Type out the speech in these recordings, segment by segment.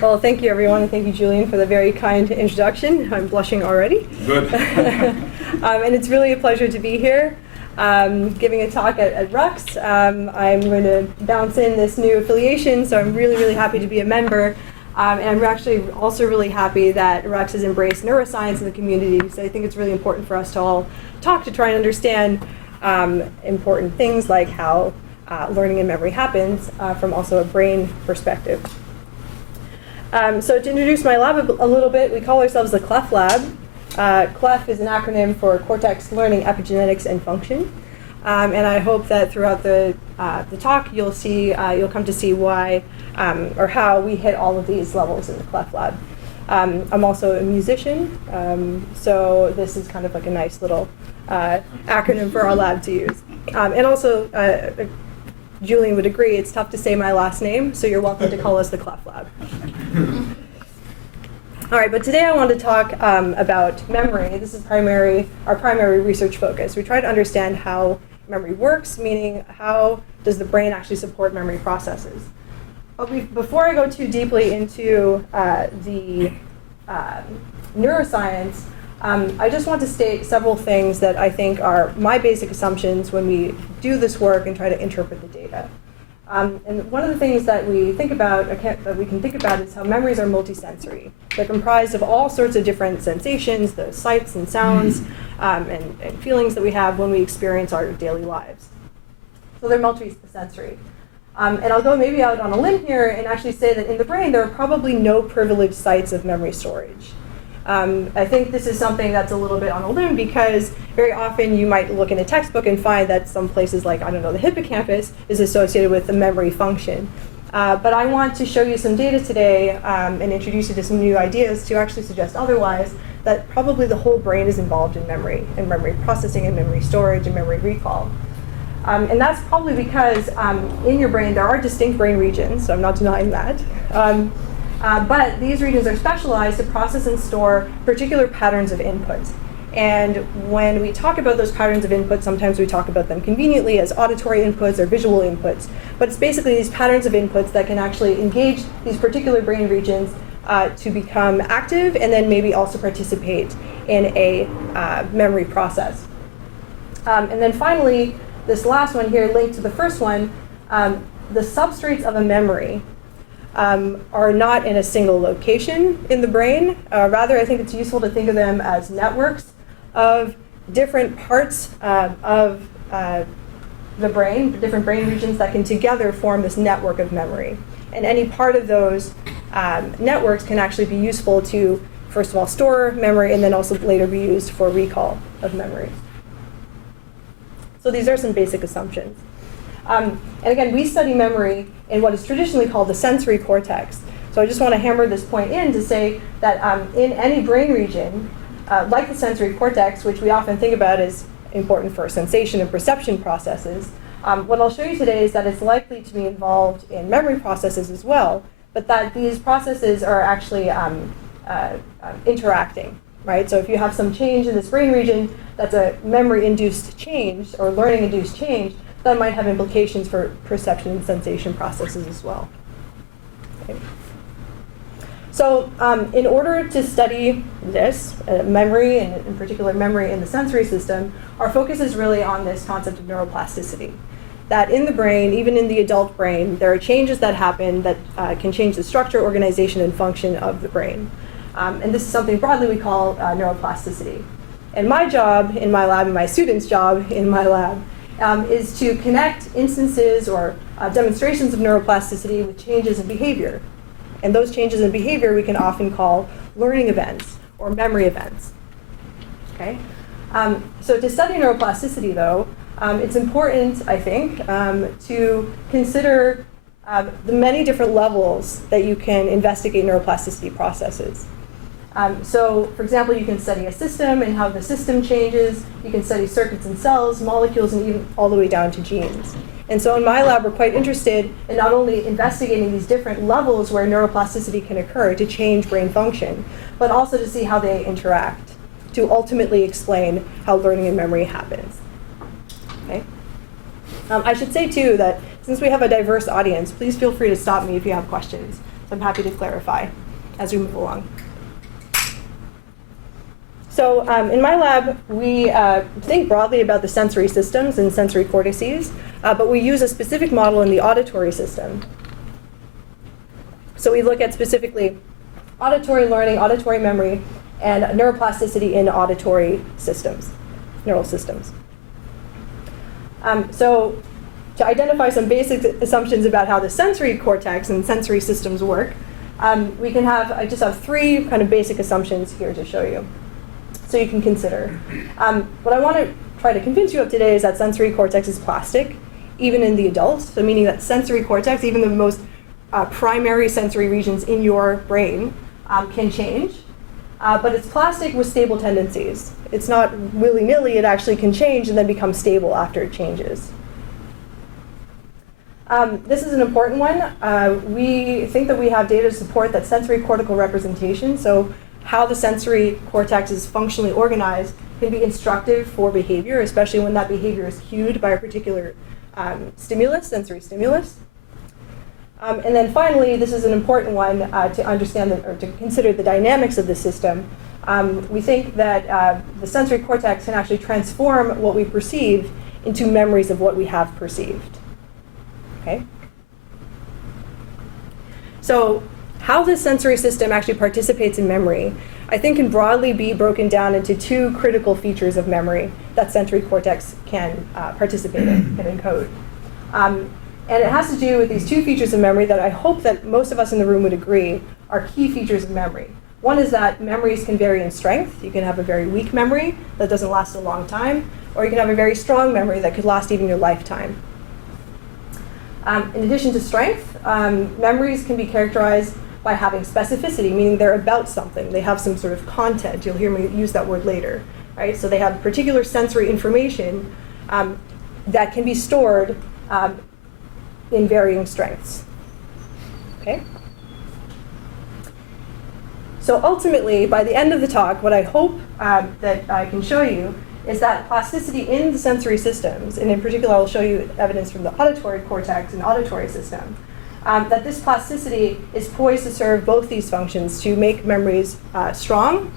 Well, thank you, everyone, and thank you, Julian, for the very kind introduction. I'm blushing already. Good. And it's really a pleasure to be here, giving a talk at Rux. I'm going to bounce in this new affiliation, so I'm really, really happy to be a member. And I'm actually also really happy that Rux has embraced neuroscience in the community, so I think it's really important for us to all talk to try and understand important things like how learning and memory happens from also a brain perspective. So to introduce my lab a little bit, we call ourselves the CLEF Lab. CLEF is an acronym for Cortex Learning, Epigenetics, and Function. And I hope that throughout the talk you'll come to see why or how we hit all of these levels in the CLEF Lab. I'm also a musician, so this is kind of like a nice little acronym for our lab to use. And also, Julian would agree, it's tough to say my last name, so you're welcome to call us the CLEF Lab. All right, but today I want to talk about memory. This is our primary research focus. We try to understand how memory works, meaning how does the brain actually support memory processes. But before I go too deeply into the neuroscience, I just want to state several things that I think are my basic assumptions when we do this work and try to interpret the data. And one of the things that we think about, is how memories are multisensory. They're comprised of all sorts of different sensations, the sights and sounds and feelings that we have when we experience our daily lives. So they're multisensory. And I'll go maybe out on a limb here and actually say that in the brain there are probably no privileged sites of memory storage. I think this is something that's a little bit on a limb because very often you might look in a textbook and find that some places like, I don't know, the hippocampus is associated with the memory function. But I want to show you some data today and introduce you to some new ideas to actually suggest otherwise, that probably the whole brain is involved in memory processing and memory storage and memory recall. And that's probably because in your brain there are distinct brain regions, so I'm not denying that. But these regions are specialized to process and store particular patterns of input. And when we talk about those patterns of input, sometimes we talk about them conveniently as auditory inputs or visual inputs. But it's basically these patterns of inputs that can actually engage these particular brain regions to become active and then maybe also participate in a memory process. And then finally, this last one here linked to the first one, the substrates of a memory are not in a single location in the brain. Rather, I think it's useful to think of them as networks of different parts of the brain, different brain regions that can together form this network of memory. And any part of those networks can actually be useful to, first of all, store memory and then also later be used for recall of memory. So these are some basic assumptions. And again, we study memory in what is traditionally called the sensory cortex. So I just want to hammer this point in to say that in any brain region, like the sensory cortex, which we often think about as important for sensation and perception processes, what I'll show you today is that it's likely to be involved in memory processes as well, but that these processes are actually interacting, right? So if you have some change in this brain region that's a memory-induced change or learning-induced change, that might have implications for perception and sensation processes as well. Okay. So in order to study this, memory, and in particular memory in the sensory system, our focus is really on this concept of neuroplasticity. That in the brain, even in the adult brain, there are changes that happen that can change the structure, organization, and function of the brain. And this is something broadly we call neuroplasticity. And my job in my lab, and my students' job in my lab, is to connect instances or demonstrations of neuroplasticity with changes in behavior. And those changes in behavior we can often call learning events or memory events. Okay? So to study neuroplasticity, though, it's important, I think, to consider the many different levels that you can investigate neuroplasticity processes. So, for example, you can study a system and how the system changes. You can study circuits and cells, molecules, and even all the way down to genes. And so in my lab, we're quite interested in not only investigating these different levels where neuroplasticity can occur to change brain function, but also to see how they interact, to ultimately explain how learning and memory happens. Okay? I should say, too, that since we have a diverse audience, please feel free to stop me if you have questions. So I'm happy to clarify as we move along. So in my lab, we think broadly about the sensory systems and sensory cortices, but we use a specific model in the auditory system. So we look at specifically auditory learning, auditory memory, and neuroplasticity in auditory systems, neural systems. So to identify some basic assumptions about how the sensory cortex and sensory systems work, I just have three kind of basic assumptions here to show you, so you can consider. What I want to try to convince you of today is that sensory cortex is plastic, even in the adult, so meaning that sensory cortex, even the most primary sensory regions in your brain, can change. But it's plastic with stable tendencies. It's not willy-nilly, it actually can change and then become stable after it changes. This is an important one. We think that we have data to support that sensory cortical representation, so how the sensory cortex is functionally organized, can be instructive for behavior, especially when that behavior is cued by a particular stimulus, sensory stimulus. And then finally, this is an important one to understand or to consider the dynamics of the system. We think that the sensory cortex can actually transform what we perceive into memories of what we have perceived. Okay? So how the sensory system actually participates in memory, I think can broadly be broken down into two critical features of memory that sensory cortex can participate in, can encode. And it has to do with these two features of memory that I hope that most of us in the room would agree are key features of memory. One is that memories can vary in strength. You can have a very weak memory that doesn't last a long time, or you can have a very strong memory that could last even your lifetime. In addition to strength, memories can be characterized by having specificity, meaning they're about something. They have some sort of content. You'll hear me use that word later, right? So they have particular sensory information that can be stored in varying strengths. Okay? So ultimately, by the end of the talk, what I hope that I can show you is that plasticity in the sensory systems, and in particular I'll show you evidence from the auditory cortex and auditory system, that this plasticity is poised to serve both these functions, to make memories strong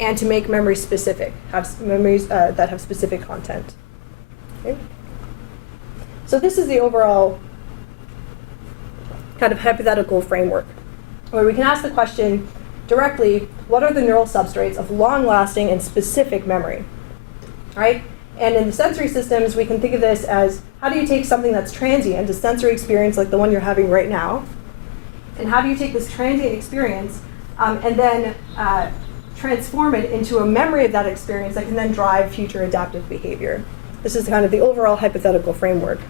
and to make memories specific, have memories that have specific content. Okay? So this is the overall kind of hypothetical framework, where we can ask the question directly, what are the neural substrates of long-lasting and specific memory? Right? And in the sensory systems, we can think of this as, how do you take something that's transient, a sensory experience like the one you're having right now, and how do you take this transient experience and then transform it into a memory of that experience that can then drive future adaptive behavior? This is kind of the overall hypothetical framework.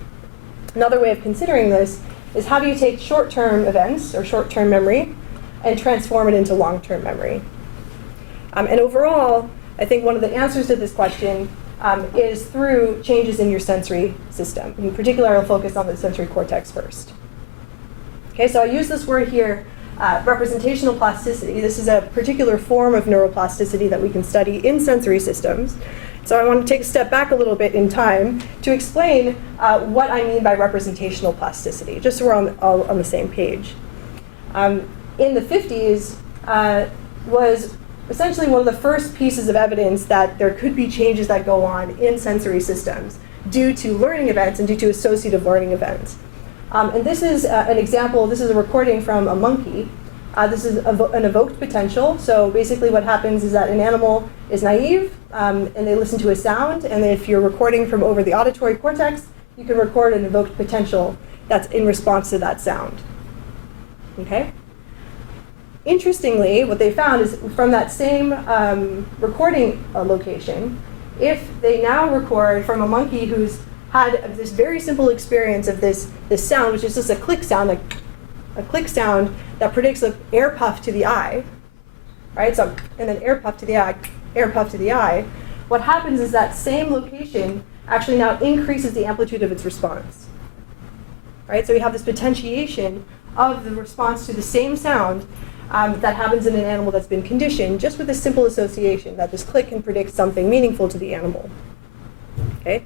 Another way of considering this is, how do you take short-term events or short-term memory and transform it into long-term memory? And overall, I think one of the answers to this question is through changes in your sensory system. In particular, I'll focus on the sensory cortex first. Okay, so I use this word here, representational plasticity. This is a particular form of neuroplasticity that we can study in sensory systems. So I want to take a step back a little bit in time to explain what I mean by representational plasticity, just so we're all on the same page. In the 50s was essentially one of the first pieces of evidence that there could be changes that go on in sensory systems due to learning events and due to associative learning events. And this is an example. This is a recording from a monkey. This is an evoked potential. So basically what happens is that an animal is naive, and they listen to a sound, and if you're recording from over the auditory cortex, you can record an evoked potential that's in response to that sound. Okay? Interestingly, what they found is from that same recording location, if they now record from a monkey who's had this very simple experience of this sound, which is just a click sound, like a click sound that predicts an air puff to the eye, right? So, and then air puff to the eye, air puff to the eye. What happens is that same location actually now increases the amplitude of its response, right? So we have this potentiation of the response to the same sound that happens in an animal that's been conditioned just with a simple association that this click can predict something meaningful to the animal. Okay?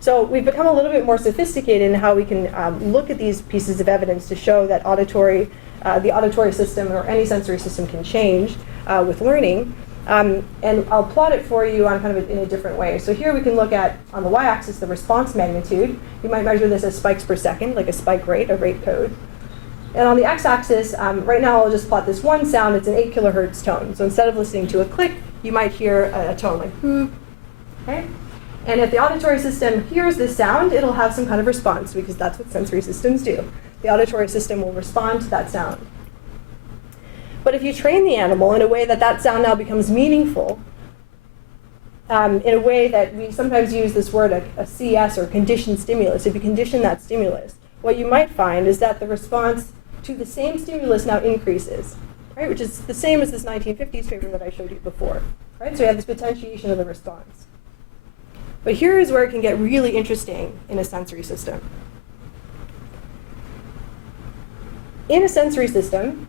So we've become a little bit more sophisticated in how we can look at these pieces of evidence to show that auditory the auditory system or any sensory system can change with learning. And I'll plot it for you on kind of in a different way. So here we can look at, on the y-axis, the response magnitude. You might measure this as spikes per second, like a spike rate, a rate code. And on the x-axis, right now I'll just plot this one sound. It's an 8 kilohertz tone. So instead of listening to a click, you might hear a tone like whoop. Okay? And if the auditory system hears this sound, it'll have some kind of response, because that's what sensory systems do. The auditory system will respond to that sound. But if you train the animal in a way that that sound now becomes meaningful, in a way that we sometimes use this word, a CS, or conditioned stimulus, if you condition that stimulus, what you might find is that the response to the same stimulus now increases, right? Which is the same as this 1950s paper that I showed you before, right? So you have this potentiation of the response. But here is where it can get really interesting in a sensory system. In a sensory system,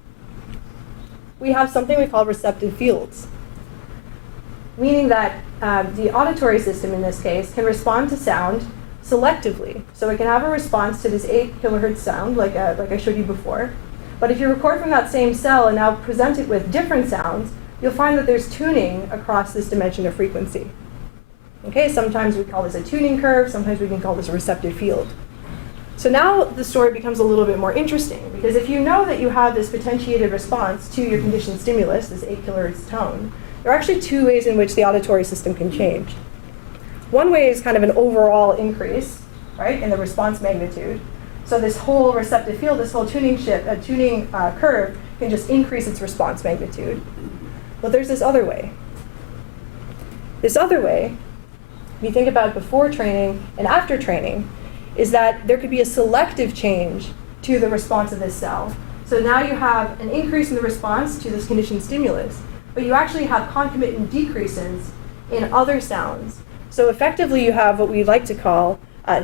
we have something we call receptive fields, meaning that the auditory system in this case can respond to sound selectively. So it can have a response to this 8 kilohertz sound, like I showed you before. But if you record from that same cell and now present it with different sounds, you'll find that there's tuning across this dimension of frequency. Okay, sometimes we call this a tuning curve, sometimes we can call this a receptive field. So now the story becomes a little bit more interesting, because if you know that you have this potentiated response to your conditioned stimulus, this 8 kilohertz tone, there are actually two ways in which the auditory system can change. One way is kind of an overall increase, right, in the response magnitude. So this whole receptive field, this whole tuning curve can just increase its response magnitude. But there's this other way. This other way, if you think about before training and after training, is that there could be a selective change to the response of this cell. So now you have an increase in the response to this conditioned stimulus, but you actually have concomitant decreases in other sounds. So effectively you have what we like to call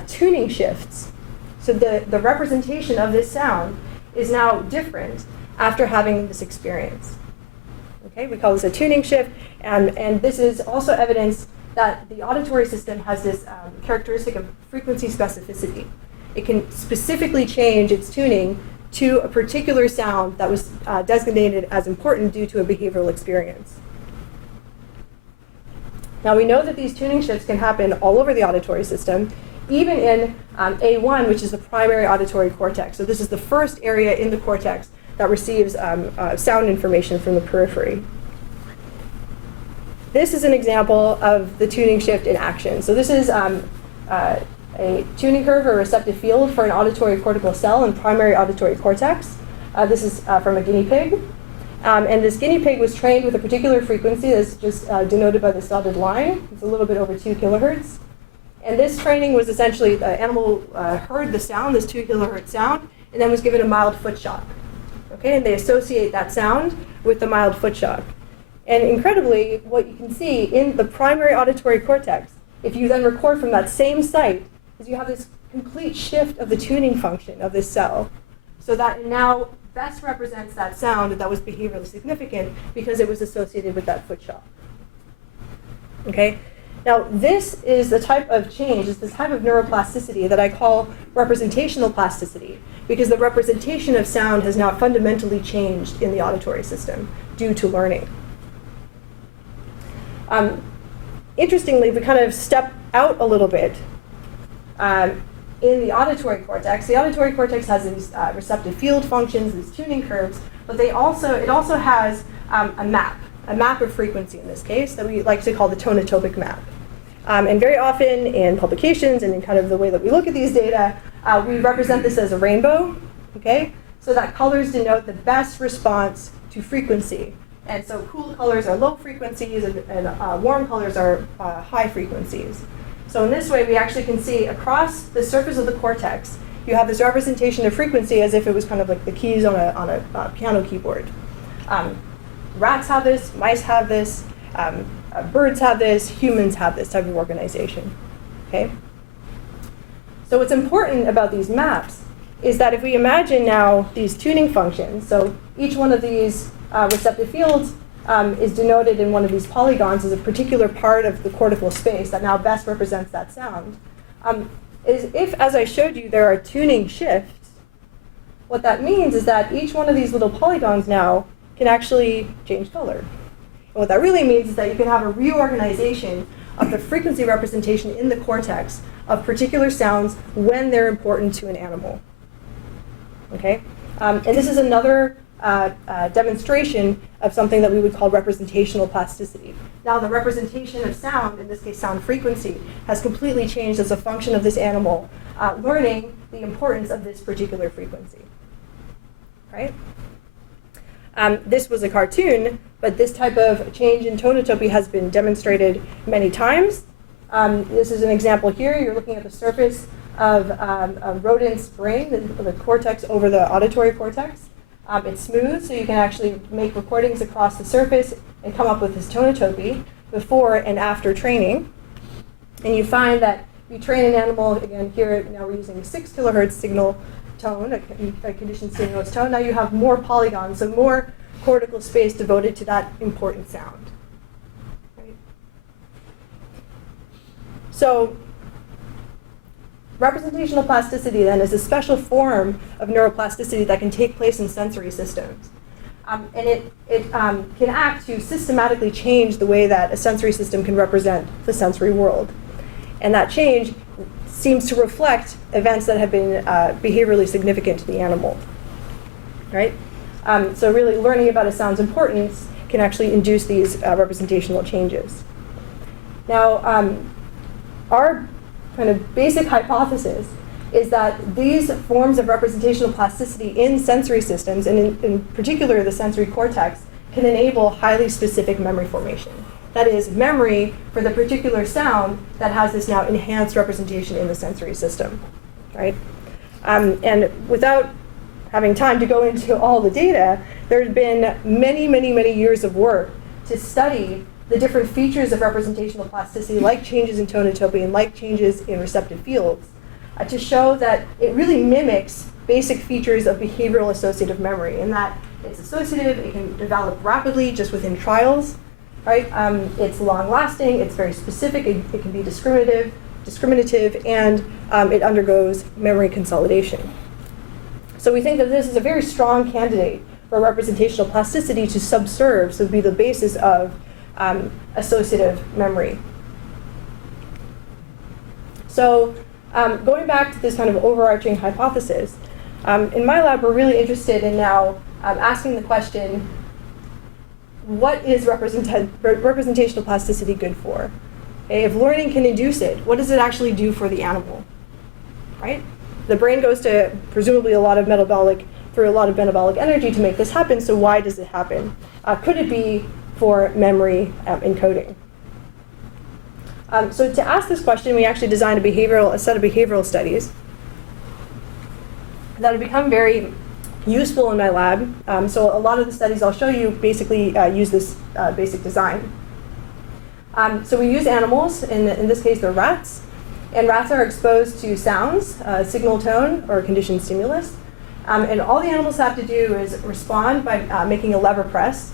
tuning shifts. So the representation of this sound is now different after having this experience. Okay, we call this a tuning shift, and this is also evidence that the auditory system has this characteristic of frequency specificity. It can specifically change its tuning to a particular sound that was designated as important due to a behavioral experience. Now we know that these tuning shifts can happen all over the auditory system, even in A1, which is the primary auditory cortex. So this is the first area in the cortex that receives sound information from the periphery. This is an example of the tuning shift in action. So this is a tuning curve or receptive field for an auditory cortical cell in primary auditory cortex. This is from a guinea pig. And this guinea pig was trained with a particular frequency that's just denoted by this dotted line. It's a little bit over 2 kilohertz. And this training was essentially, the animal heard the sound, this 2 kilohertz sound, and then was given a mild foot shock. Okay, and they associate that sound with the mild foot shock. And incredibly, what you can see in the primary auditory cortex, if you then record from that same site, is you have this complete shift of the tuning function of this cell. So that it now best represents that sound that was behaviorally significant because it was associated with that foot shock. Okay? Now, this is the type of change, it's this type of neuroplasticity that I call representational plasticity, because the representation of sound has now fundamentally changed in the auditory system due to learning. Interestingly, if we kind of step out a little bit in the auditory cortex. The auditory cortex has these receptive field functions, these tuning curves, but it also has a map of frequency in this case that we like to call the tonotopic map. And very often in publications and in kind of the way that we look at these data, we represent this as a rainbow, okay? So that colors denote the best response to frequency. And so cool colors are low frequencies and warm colors are high frequencies. So in this way, we actually can see across the surface of the cortex, you have this representation of frequency as if it was kind of like the keys on a piano keyboard. Rats have this, mice have this, birds have this, humans have this type of organization. Okay? So what's important about these maps is that if we imagine now these tuning functions, so each one of these receptive fields is denoted in one of these polygons as a particular part of the cortical space that now best represents that sound. Is if, as I showed you, there are tuning shifts, what that means is that each one of these little polygons now can actually change color. And what that really means is that you can have a reorganization of the frequency representation in the cortex of particular sounds when they're important to an animal. Okay? And this is another demonstration of something that we would call representational plasticity. Now the representation of sound, in this case sound frequency, has completely changed as a function of this animal learning the importance of this particular frequency. Right? This was a cartoon, but this type of change in tonotopy has been demonstrated many times. This is an example here. You're looking at the surface of a rodent's brain, the cortex over the auditory cortex. It's smooth, so you can actually make recordings across the surface and come up with this tonotopy before and after training. And you find that you train an animal, again here now we're using a 6 kilohertz signal tone, a conditioned stimulus tone. Now you have more polygons, so more cortical space devoted to that important sound. Right? So representational plasticity then is a special form of neuroplasticity that can take place in sensory systems. And it can act to systematically change the way that a sensory system can represent the sensory world. And that change seems to reflect events that have been behaviorally significant to the animal. Right? So really learning about a sound's importance can actually induce these representational changes. Now, our kind of basic hypothesis is that these forms of representational plasticity in sensory systems, and in particular the sensory cortex, can enable highly specific memory formation. That is, memory for the particular sound that has this now enhanced representation in the sensory system. Right? And without having time to go into all the data, there's been many, many, many years of work to study the different features of representational plasticity, like changes in tonotopy and like changes in receptive fields, to show that it really mimics basic features of behavioral associative memory, in that it's associative, it can develop rapidly just within trials, right? It's long-lasting, it's very specific, it can be discriminative, and it undergoes memory consolidation. So we think that this is a very strong candidate for representational plasticity to subserve, so be the basis of associative memory. So going back to this kind of overarching hypothesis, in my lab we're really interested in now asking the question, what is representational plasticity good for? Okay, if learning can induce it, what does it actually do for the animal? Right? The brain goes to presumably through a lot of metabolic energy to make this happen, so why does it happen? Could it be for memory encoding? So to ask this question, we actually designed a set of behavioral studies that have become very useful in my lab. So a lot of the studies I'll show you basically use this basic design. So we use animals, in this case they're rats, and rats are exposed to sounds, signal tone, or conditioned stimulus. And all the animals have to do is respond by making a lever press.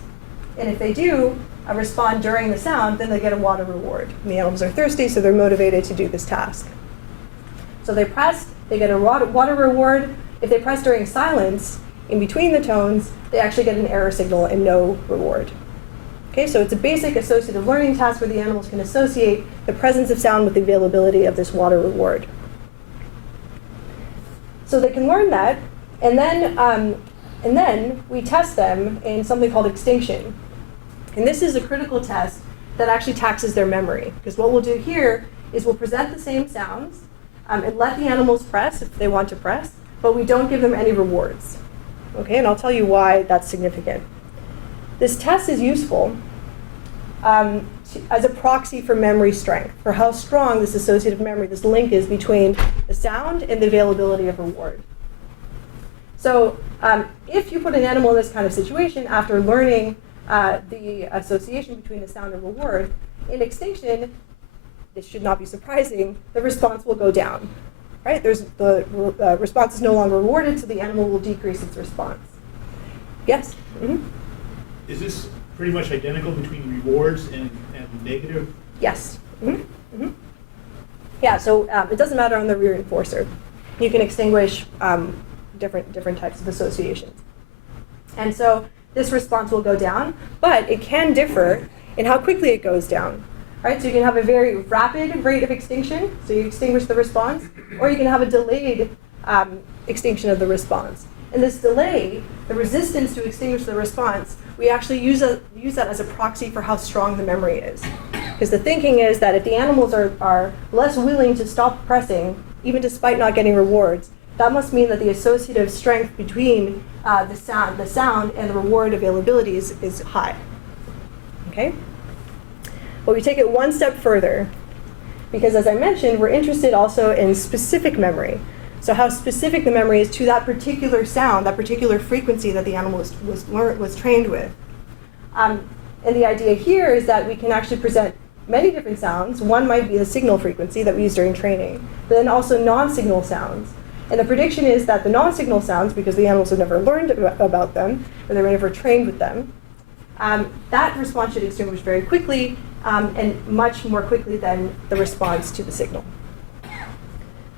And if they do respond during the sound, then they get a water reward. And the animals are thirsty, so they're motivated to do this task. So they press, they get a water reward. If they press during silence, in between the tones, they actually get an error signal and no reward. Okay, so it's a basic associative learning task where the animals can associate the presence of sound with the availability of this water reward. So they can learn that, and then we test them in something called extinction. And this is a critical test that actually taxes their memory. Because what we'll do here is we'll present the same sounds and let the animals press if they want to press, but we don't give them any rewards. Okay, and I'll tell you why that's significant. This test is useful as a proxy for memory strength, for how strong this associative memory, this link is between the sound and the availability of reward. So if you put an animal in this kind of situation after learning the association between the sound and reward, in extinction, this should not be surprising, the response will go down. Right? The response is no longer rewarded, so the animal will decrease its response. Yes? Mm-hmm. Is this pretty much identical between rewards and negative? Yes. Mm-hmm. Mm-hmm. Yeah, so it doesn't matter on the reinforcer. You can extinguish different types of associations. And so this response will go down, but it can differ in how quickly it goes down. Right? So you can have a very rapid rate of extinction, so you extinguish the response, or you can have a delayed extinction of the response. And this delay, the resistance to extinguish the response, we actually use that as a proxy for how strong the memory is. Because the thinking is that if the animals are less willing to stop pressing, even despite not getting rewards, that must mean that the associative strength between the sound and the reward availability is high. Okay? But we take it one step further, because as I mentioned, we're interested also in specific memory. So how specific the memory is to that particular sound, that particular frequency that the animal was trained with. And the idea here is that we can actually present many different sounds. One might be the signal frequency that we use during training, but then also non-signal sounds. And the prediction is that the non-signal sounds, because the animals have never learned about them, or they were never trained with them, that response should extinguish very quickly, and much more quickly than the response to the signal.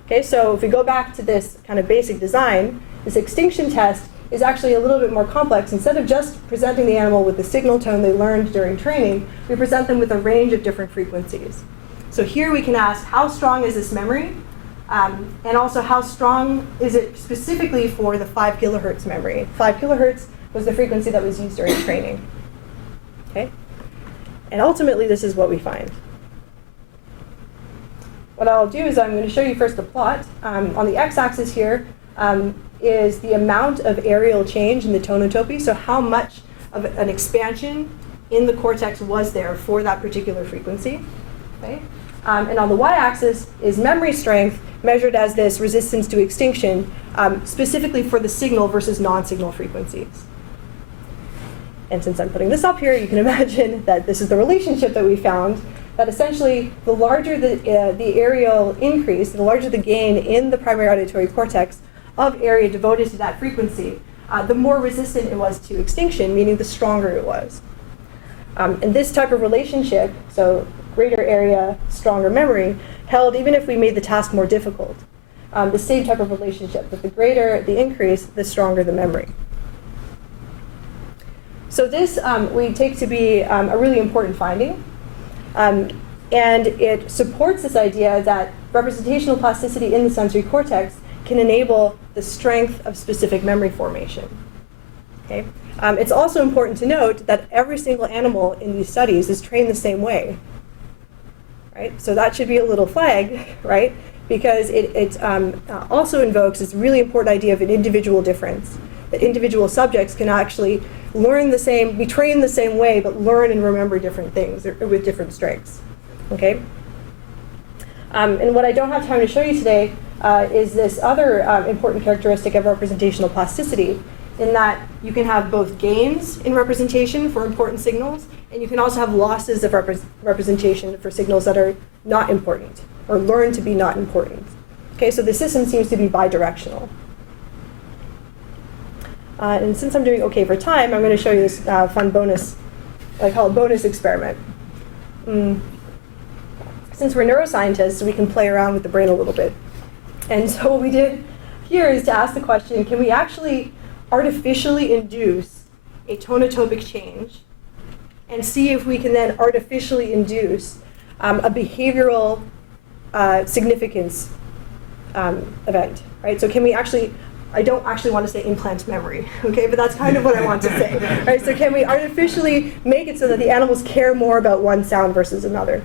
Okay, so if we go back to this kind of basic design, this extinction test is actually a little bit more complex. Instead of just presenting the animal with the signal tone they learned during training, we present them with a range of different frequencies. So here we can ask, how strong is this memory? And also, how strong is it specifically for the 5 kilohertz memory? 5 kilohertz was the frequency that was used during training. Okay? And ultimately, this is what we find. What I'll do is I'm going to show you first the plot. On the x-axis here is the amount of areal change in the tonotopy, so how much of an expansion in the cortex was there for that particular frequency. Okay? And on the y-axis is memory strength, measured as this resistance to extinction, specifically for the signal versus non-signal frequencies. And since I'm putting this up here, you can imagine that this is the relationship that we found, that essentially the larger the areal increase, the larger the gain in the primary auditory cortex of area devoted to that frequency, the more resistant it was to extinction, meaning the stronger it was. And this type of relationship, so greater area, stronger memory, held even if we made the task more difficult. The same type of relationship, that the greater the increase, the stronger the memory. So this we take to be a really important finding. And it supports this idea that representational plasticity in the sensory cortex can enable the strength of specific memory formation. Okay? It's also important to note that every single animal in these studies is trained the same way. Right? So that should be a little flag, right? Because it also invokes this really important idea of an individual difference. That individual subjects can actually learn the same, be trained the same way, but learn and remember different things with different strengths. Okay? And what I don't have time to show you today is this other important characteristic of representational plasticity, in that you can have both gains in representation for important signals, and you can also have losses of representation for signals that are not important, or learn to be not important. Okay, so the system seems to be bidirectional. And since I'm doing okay for time, I'm going to show you this fun bonus, I call it bonus experiment. Since we're neuroscientists, we can play around with the brain a little bit. And so what we did here is to ask the question, can we actually artificially induce a tonotopic change and see if we can then artificially induce a behavioral significance event, right? So can we actually, I don't actually want to say implant memory, okay, but that's kind of what I want to say, right? So can we artificially make it so that the animals care more about one sound versus another?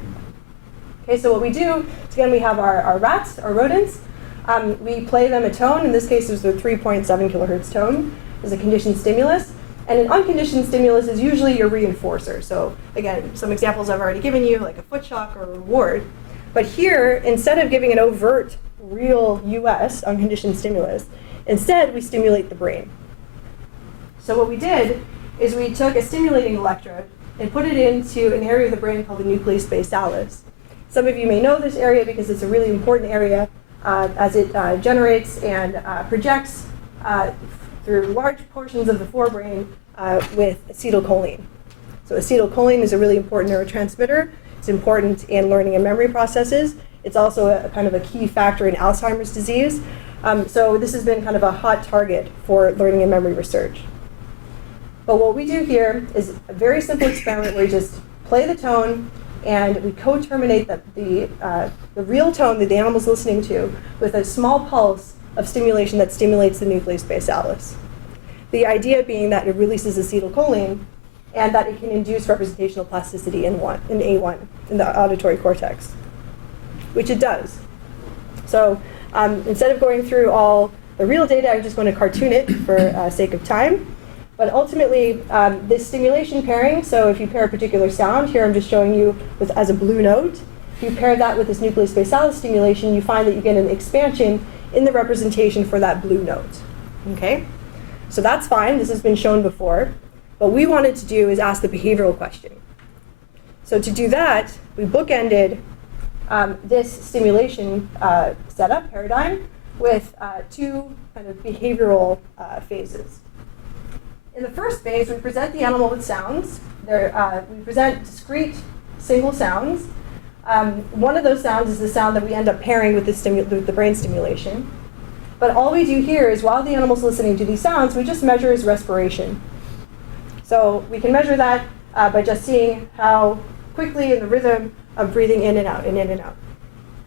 Okay, so what we do is, again, we have our rats, our rodents. We play them a tone. In this case, it's the 3.7 kilohertz tone is a conditioned stimulus. And an unconditioned stimulus is usually your reinforcer. So again, some examples I've already given you, like a foot shock or a reward. But here, instead of giving an overt, real US unconditioned stimulus, instead we stimulate the brain. So what we did is we took a stimulating electrode and put it into an area of the brain called the nucleus basalis. Some of you may know this area because it's a really important area as it generates and projects through large portions of the forebrain with acetylcholine. So acetylcholine is a really important neurotransmitter. It's important in learning and memory processes. It's also a kind of a key factor in Alzheimer's disease. So this has been kind of a hot target for learning and memory research. But what we do here is a very simple experiment where we just play the tone and we co-terminate the real tone that the animal's listening to with a small pulse of stimulation that stimulates the nucleus basalis. The idea being that it releases acetylcholine and that it can induce representational plasticity in A1, in the auditory cortex, which it does. So instead of going through all the real data, I'm just going to cartoon it for sake of time. But ultimately, this stimulation pairing, so if you pair a particular sound, here I'm just showing you as a blue note, if you pair that with this nucleus basalis stimulation, you find that you get an expansion in the representation for that blue note. Okay? So that's fine, this has been shown before. What we wanted to do is ask the behavioral question. So to do that, we bookended this stimulation setup paradigm with two kind of behavioral phases. In the first phase, we present the animal with sounds. We present discrete single sounds. One of those sounds is the sound that we end up pairing with the brain stimulation. But all we do here is while the animal's listening to these sounds, we just measure his respiration. So we can measure that by just seeing how quickly in the rhythm of breathing in and out, and in and out.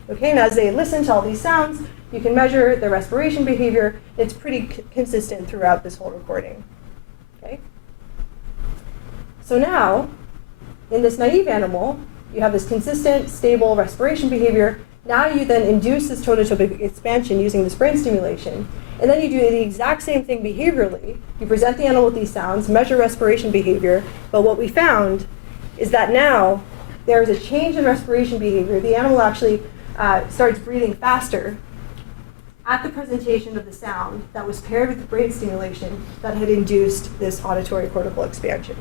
Okay, and as they listen to all these sounds, you can measure their respiration behavior. It's pretty consistent throughout this whole recording. Okay? So now, in this naive animal, you have this consistent, stable respiration behavior. Now you then induce this tonotopic expansion using this brain stimulation. And then you do the exact same thing behaviorally. You present the animal with these sounds, measure respiration behavior, but what we found is that now there is a change in respiration behavior. The animal actually starts breathing faster at the presentation of the sound that was paired with the brain stimulation that had induced this auditory cortical expansion.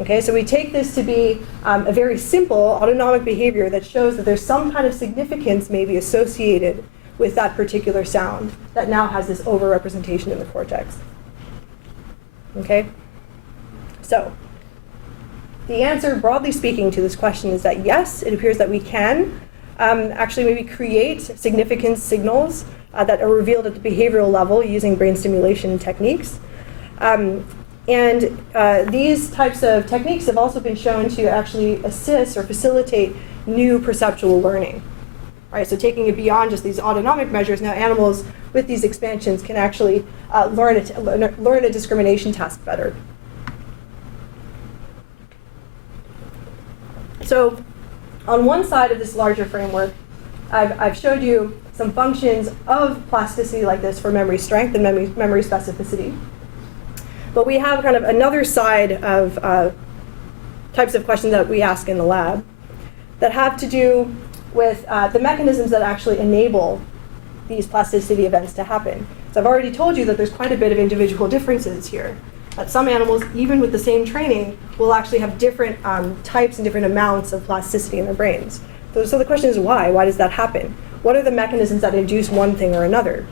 Okay, so we take this to be a very simple autonomic behavior that shows that there's some kind of significance maybe associated with that particular sound that now has this overrepresentation in the cortex. Okay, so the answer, broadly speaking, to this question is that yes, it appears that we can actually maybe create significance signals that are revealed at the behavioral level using brain stimulation techniques. These types of techniques have also been shown to actually assist or facilitate new perceptual learning. Right, so taking it beyond just these autonomic measures, now animals with these expansions can actually learn a discrimination task better. So on one side of this larger framework, I've showed you some functions of plasticity like this for memory strength and memory specificity. But we have kind of another side of types of questions that we ask in the lab that have to do with the mechanisms that actually enable these plasticity events to happen. So I've already told you that there's quite a bit of individual differences here. That some animals, even with the same training, will actually have different types and different amounts of plasticity in their brains. So the question is why? Why does that happen? What are the mechanisms that induce one thing or another?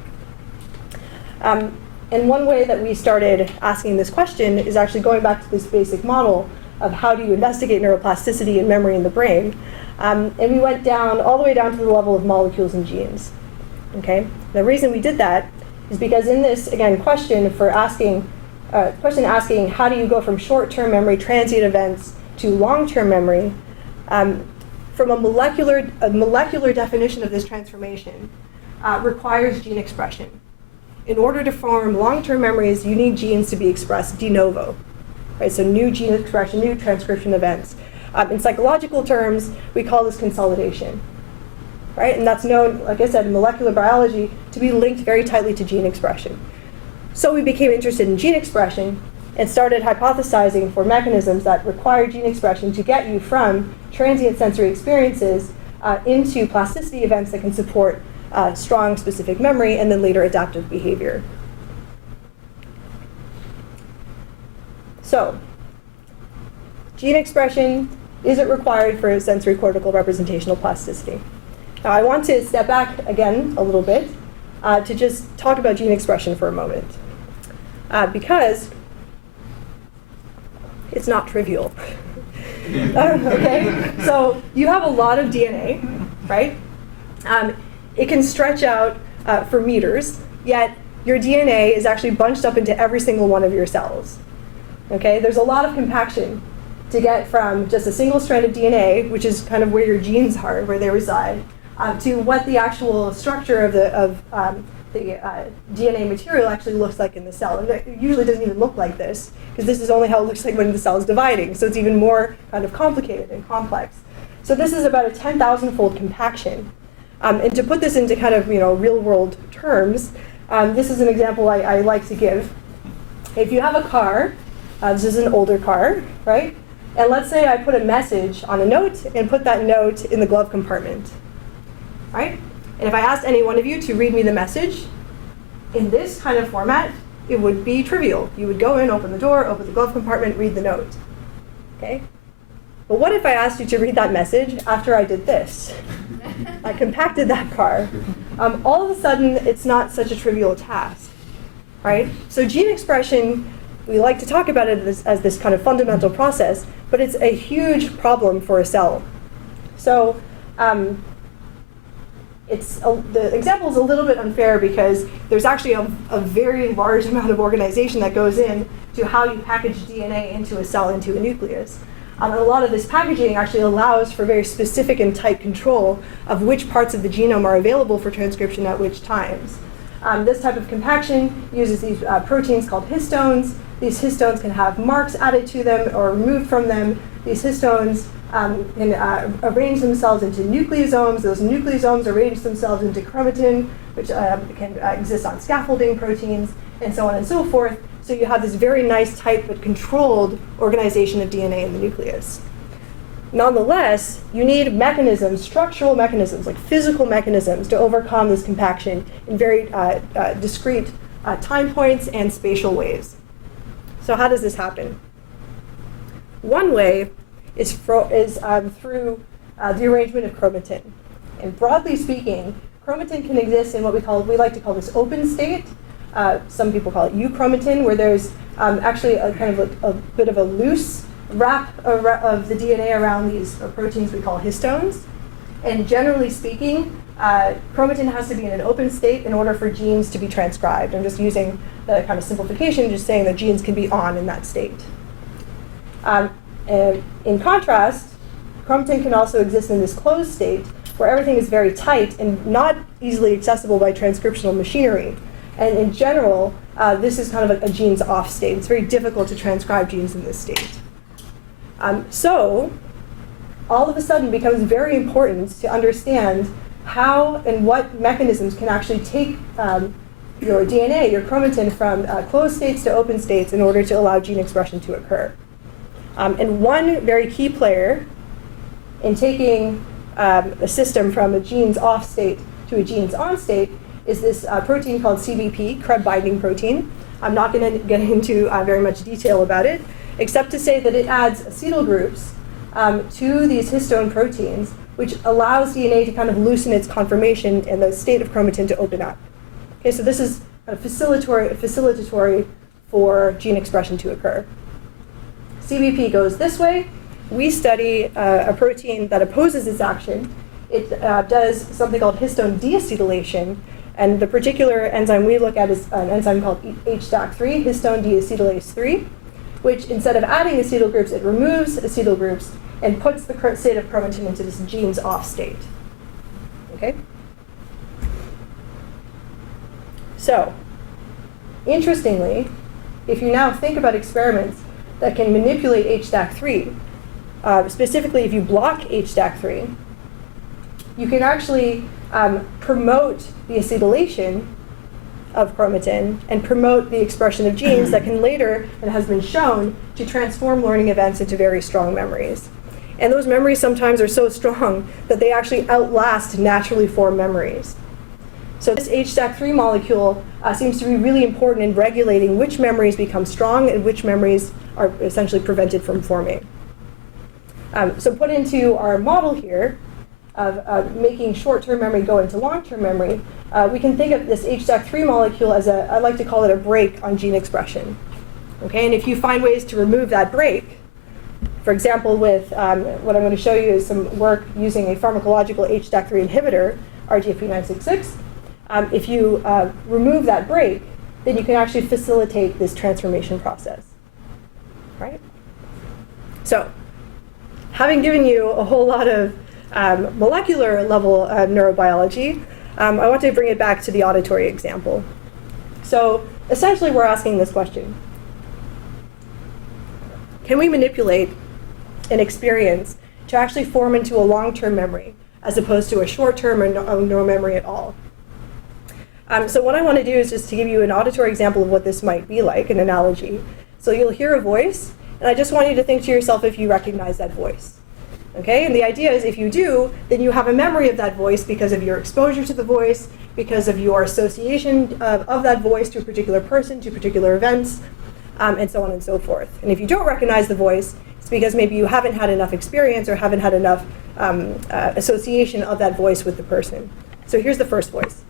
And one way that we started asking this question is actually going back to this basic model of how do you investigate neuroplasticity and memory in the brain. And we went down, all the way down to the level of molecules and genes. Okay? The reason we did that is because in this, again, question asking how do you go from short-term memory, transient events, to long-term memory, from a molecular definition of this transformation requires gene expression. In order to form long-term memories, you need genes to be expressed de novo. Right? So new gene expression, new transcription events. In psychological terms, we call this consolidation. Right? And that's known, like I said, in molecular biology, to be linked very tightly to gene expression. So we became interested in gene expression and started hypothesizing for mechanisms that require gene expression to get you from transient sensory experiences into plasticity events that can support strong specific memory and then later adaptive behavior. So, gene expression, is it required for sensory cortical representational plasticity? Now I want to step back again a little bit to just talk about gene expression for a moment. Because it's not trivial. Okay, so you have a lot of DNA, right? It can stretch out for meters, yet your DNA is actually bunched up into every single one of your cells. Okay, there's a lot of compaction to get from just a single strand of DNA, which is kind of where your genes are, where they reside, to what the actual structure of the DNA material actually looks like in the cell. And it usually doesn't even look like this, because this is only how it looks like when the cell is dividing. So it's even more kind of complicated and complex. So this is about a 10,000-fold compaction. And to put this into kind of real-world terms, this is an example I like to give. If you have a car, this is an older car, right? And let's say I put a message on a note and put that note in the glove compartment, right? And if I asked any one of you to read me the message in this kind of format, it would be trivial. You would go in, open the door, open the glove compartment, read the note, okay? But what if I asked you to read that message after I did this? I compacted that car. All of a sudden, it's not such a trivial task, right? So gene expression, we like to talk about it as this kind of fundamental process, but it's a huge problem for a cell. So the example is a little bit unfair because there's actually a very large amount of organization that goes in to how you package DNA into a cell, into a nucleus. And a lot of this packaging actually allows for very specific and tight control of which parts of the genome are available for transcription at which times. This type of compaction uses these proteins called histones. These histones can have marks added to them or removed from them. These histones can arrange themselves into nucleosomes. Those nucleosomes arrange themselves into chromatin, which can exist on scaffolding proteins, and so on and so forth. So you have this very nice, tight, but controlled organization of DNA in the nucleus. Nonetheless, you need mechanisms, structural mechanisms, like physical mechanisms, to overcome this compaction in very discrete time points and spatial ways. So how does this happen? One way is through the arrangement of chromatin. And broadly speaking, chromatin can exist in what we like to call this open state. Some people call it euchromatin, where there's actually a kind of a bit of a loose wrap of the DNA around these proteins we call histones. And generally speaking, chromatin has to be in an open state in order for genes to be transcribed. I'm just using the kind of simplification, just saying that genes can be on in that state. In contrast, chromatin can also exist in this closed state where everything is very tight and not easily accessible by transcriptional machinery. And in general, this is kind of a gene's off state. It's very difficult to transcribe genes in this state. So all of a sudden it becomes very important to understand how and what mechanisms can actually take your DNA, your chromatin, from closed states to open states in order to allow gene expression to occur. And one very key player in taking a system from a gene's off state to a gene's on state is this protein called CBP, Krebs binding protein. I'm not going to get into very much detail about it, except to say that it adds acetyl groups to these histone proteins, which allows DNA to kind of loosen its conformation and the state of chromatin to open up. Okay, so this is kind of facilitatory for gene expression to occur. CBP goes this way. We study a protein that opposes its action. It does something called histone deacetylation, and the particular enzyme we look at is an enzyme called HDAC3, histone deacetylase 3, which instead of adding acetyl groups, it removes acetyl groups and puts the current state of chromatin into this gene's off state. Okay? So, interestingly, if you now think about experiments that can manipulate HDAC3, specifically if you block HDAC3, you can actually promote the acetylation of chromatin and promote the expression of genes that can later, and has been shown, to transform learning events into very strong memories. And those memories sometimes are so strong that they actually outlast naturally formed memories. So this HDAC3 molecule seems to be really important in regulating which memories become strong and which memories are essentially prevented from forming. So put into our model here of making short-term memory go into long-term memory, we can think of this HDAC3 molecule as I like to call it a brake on gene expression. Okay, and if you find ways to remove that brake, for example, with what I'm going to show you is some work using a pharmacological HDAC3 inhibitor, RGP966, if you remove that break, then you can actually facilitate this transformation process, right? So, having given you a whole lot of molecular level neurobiology, I want to bring it back to the auditory example. So, essentially, we're asking this question. Can we manipulate an experience to actually form into a long-term memory as opposed to a short-term or no memory at all? So what I want to do is just to give you an auditory example of what this might be like, an analogy. So you'll hear a voice, and I just want you to think to yourself if you recognize that voice. Okay, and the idea is if you do, then you have a memory of that voice because of your exposure to the voice, because of your association of that voice to a particular person, to particular events, and so on and so forth. And if you don't recognize the voice, it's because maybe you haven't had enough experience or haven't had enough association of that voice with the person. So here's the first voice.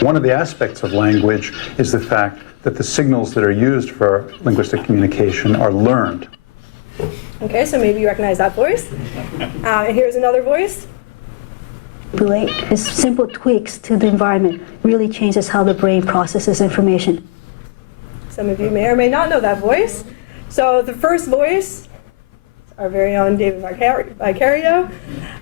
One of the aspects of language is the fact that the signals that are used for linguistic communication are learned. Okay, so maybe you recognize that voice. And here's another voice. These simple tweaks to the environment really changes how the brain processes information. Some of you may or may not know that voice. So the first voice, our very own David Vicario,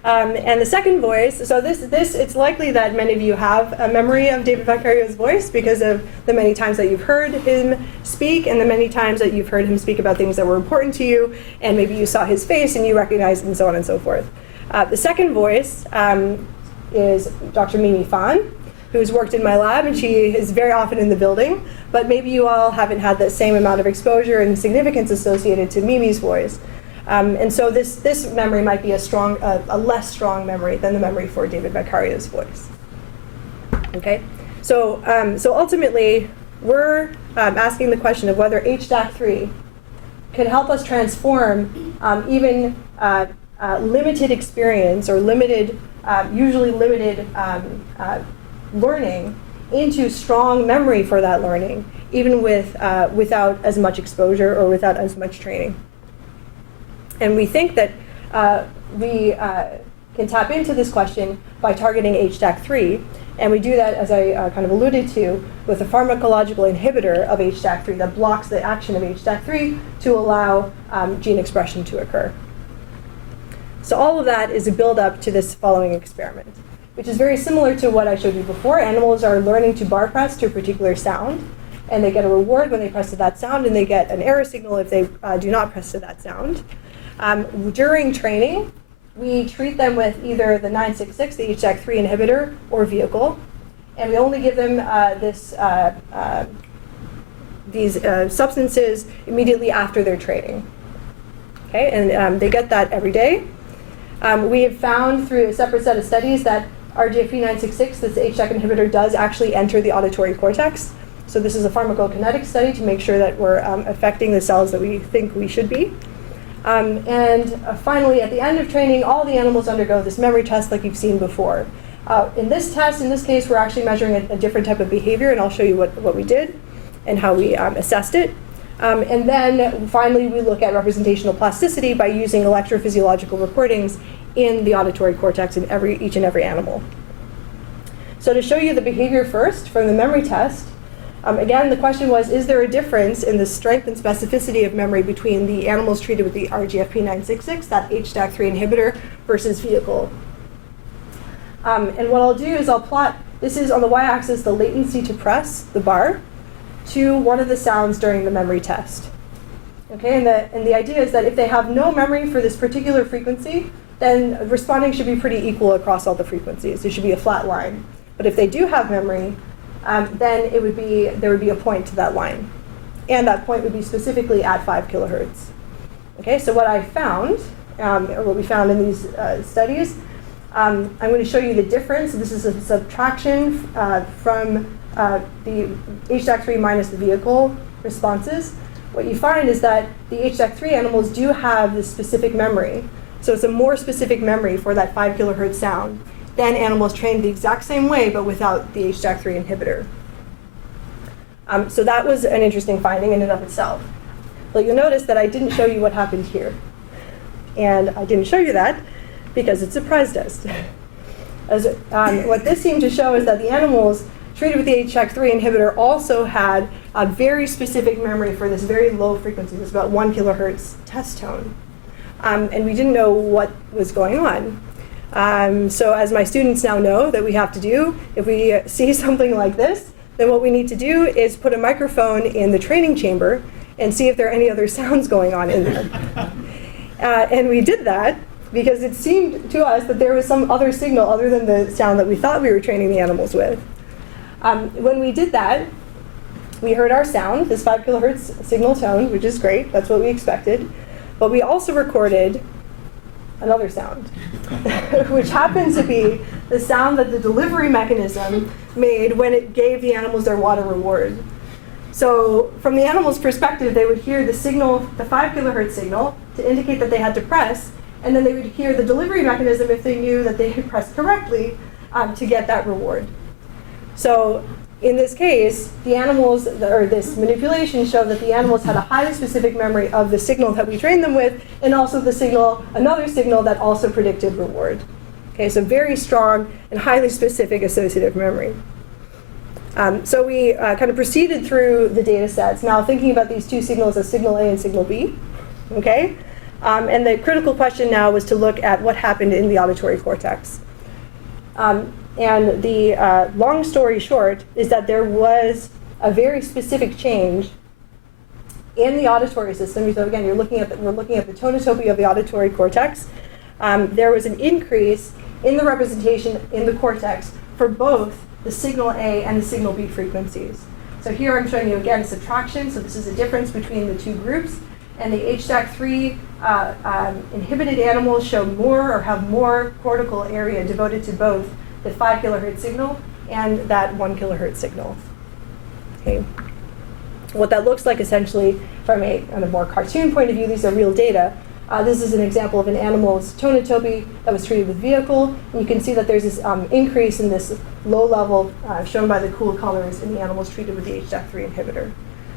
and the second voice, so this it's likely that many of you have a memory of David Vicario's voice because of the many times that you've heard him speak and the many times that you've heard him speak about things that were important to you, and maybe you saw his face and you recognized and so on and so forth. The second voice is Dr. Mimi Fan, who's worked in my lab, and she is very often in the building, but maybe you all haven't had the same amount of exposure and significance associated to Mimi's voice. And so this memory might be a less strong memory than the memory for David Vicario's voice. Okay, so ultimately we're asking the question of whether HDAC3 can help us transform even limited experience or usually limited learning into strong memory for that learning, even without as much exposure or without as much training. And we think that we can tap into this question by targeting HDAC3, and we do that, as I kind of alluded to, with a pharmacological inhibitor of HDAC3 that blocks the action of HDAC3 to allow gene expression to occur. So all of that is a build-up to this following experiment, which is very similar to what I showed you before. Animals are learning to bar press to a particular sound, and they get a reward when they press to that sound, and they get an error signal if they do not press to that sound. During training, we treat them with either the 966, the HDAC3 inhibitor, or vehicle, and we only give them these substances immediately after their training. Okay, and they get that every day. We have found through a separate set of studies that RGFP 966, this HDAC inhibitor, does actually enter the auditory cortex. So this is a pharmacokinetic study to make sure that we're affecting the cells that we think we should be. And finally, at the end of training, all the animals undergo this memory test like you've seen before. In this test, in this case, we're actually measuring a different type of behavior, and I'll show you what we did and how we assessed it. And then finally, we look at representational plasticity by using electrophysiological recordings in the auditory cortex in each and every animal. So to show you the behavior first from the memory test, again, the question was, is there a difference in the strength and specificity of memory between the animals treated with the RGFP 966, that HDAC3 inhibitor, versus vehicle? And what I'll do is I'll plot, this is on the y-axis, the latency to press the bar to one of the sounds during the memory test. Okay, and the idea is that if they have no memory for this particular frequency, then responding should be pretty equal across all the frequencies. There should be a flat line. But if they do have memory, then there would be a point to that line. And that point would be specifically at 5 kilohertz. Okay, so what I found, or what we found in these studies, I'm going to show you the difference. This is a subtraction from the HDAC3 minus the vehicle responses. What you find is that the HDAC3 animals do have this specific memory. So it's a more specific memory for that 5 kilohertz sound than animals trained the exact same way, but without the HDAC3 inhibitor. So that was an interesting finding in and of itself. But you'll notice that I didn't show you what happened here. And I didn't show you that because it surprised us. What this seemed to show is that the animals treated with the HDAC3 inhibitor also had a very specific memory for this very low frequency. It was about 1 kilohertz test tone. And we didn't know what was going on. So as my students now know that we have to do, if we see something like this, then what we need to do is put a microphone in the training chamber and see if there are any other sounds going on in there. And we did that because it seemed to us that there was some other signal other than the sound that we thought we were training the animals with. When we did that, we heard our sound, this 5 kilohertz signal tone, which is great. That's what we expected. But we also recorded another sound, which happened to be the sound that the delivery mechanism made when it gave the animals their water reward. So from the animals' perspective, they would hear the signal, the 5 kilohertz signal, to indicate that they had to press, and then they would hear the delivery mechanism if they knew that they had pressed correctly to get that reward. So in this case, the animals, or this manipulation showed that the animals had a highly specific memory of the signal that we trained them with, and also the signal, another signal that also predicted reward. Okay, so very strong and highly specific associative memory. So we kind of proceeded through the data sets, now thinking about these two signals as signal A and signal B. Okay? And the critical question now was to look at what happened in the auditory cortex. And the long story short is that there was a very specific change in the auditory system. So again, we're looking at the tonotopy of the auditory cortex. There was an increase in the representation in the cortex for both the signal A and the signal B frequencies. So here I'm showing you again subtraction. So this is a difference between the two groups. And the HDAC3 inhibited animals show more or have more cortical area devoted to both the 5 kilohertz signal and that 1 kilohertz signal. Okay. What that looks like essentially from a kind of more cartoon point of view, these are real data. This is an example of an animal's tonotopy that was treated with vehicle. And you can see that there's this increase in this low level shown by the cool colors in the animals treated with the HDAC3 inhibitor.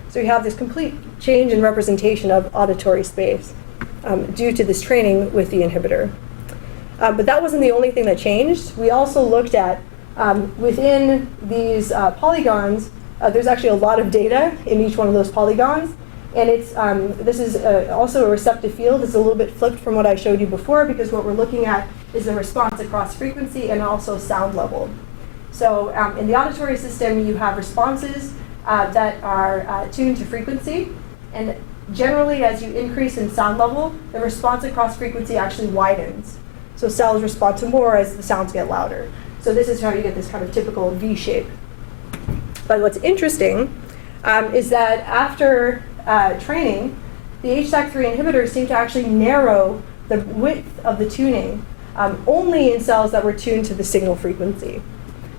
So you have this complete change in representation of auditory space due to this training with the inhibitor. But that wasn't the only thing that changed. We also looked at within these polygons, there's actually a lot of data in each one of those polygons. And it's, this is also a receptive field. It's a little bit flipped from what I showed you before because what we're looking at is the response across frequency and also sound level. So in the auditory system, you have responses that are tuned to frequency. And generally, as you increase in sound level, the response across frequency actually widens. So cells respond to more as the sounds get louder. So this is how you get this kind of typical V shape. But what's interesting is that after training, the HDAC3 inhibitors seem to actually narrow the width of the tuning only in cells that were tuned to the signal frequency.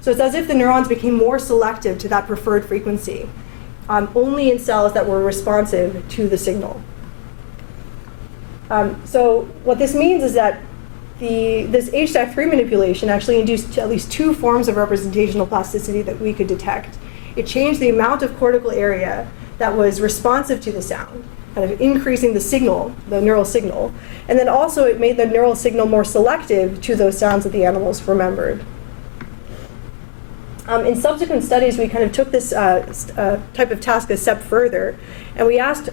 So it's as if the neurons became more selective to that preferred frequency, only in cells that were responsive to the signal. So what this means is that this HDAC3 manipulation actually induced at least two forms of representational plasticity that we could detect. It changed the amount of cortical area that was responsive to the sound, kind of increasing the signal, the neural signal. And then also it made the neural signal more selective to those sounds that the animals remembered. In subsequent studies, we kind of took this type of task a step further, and we asked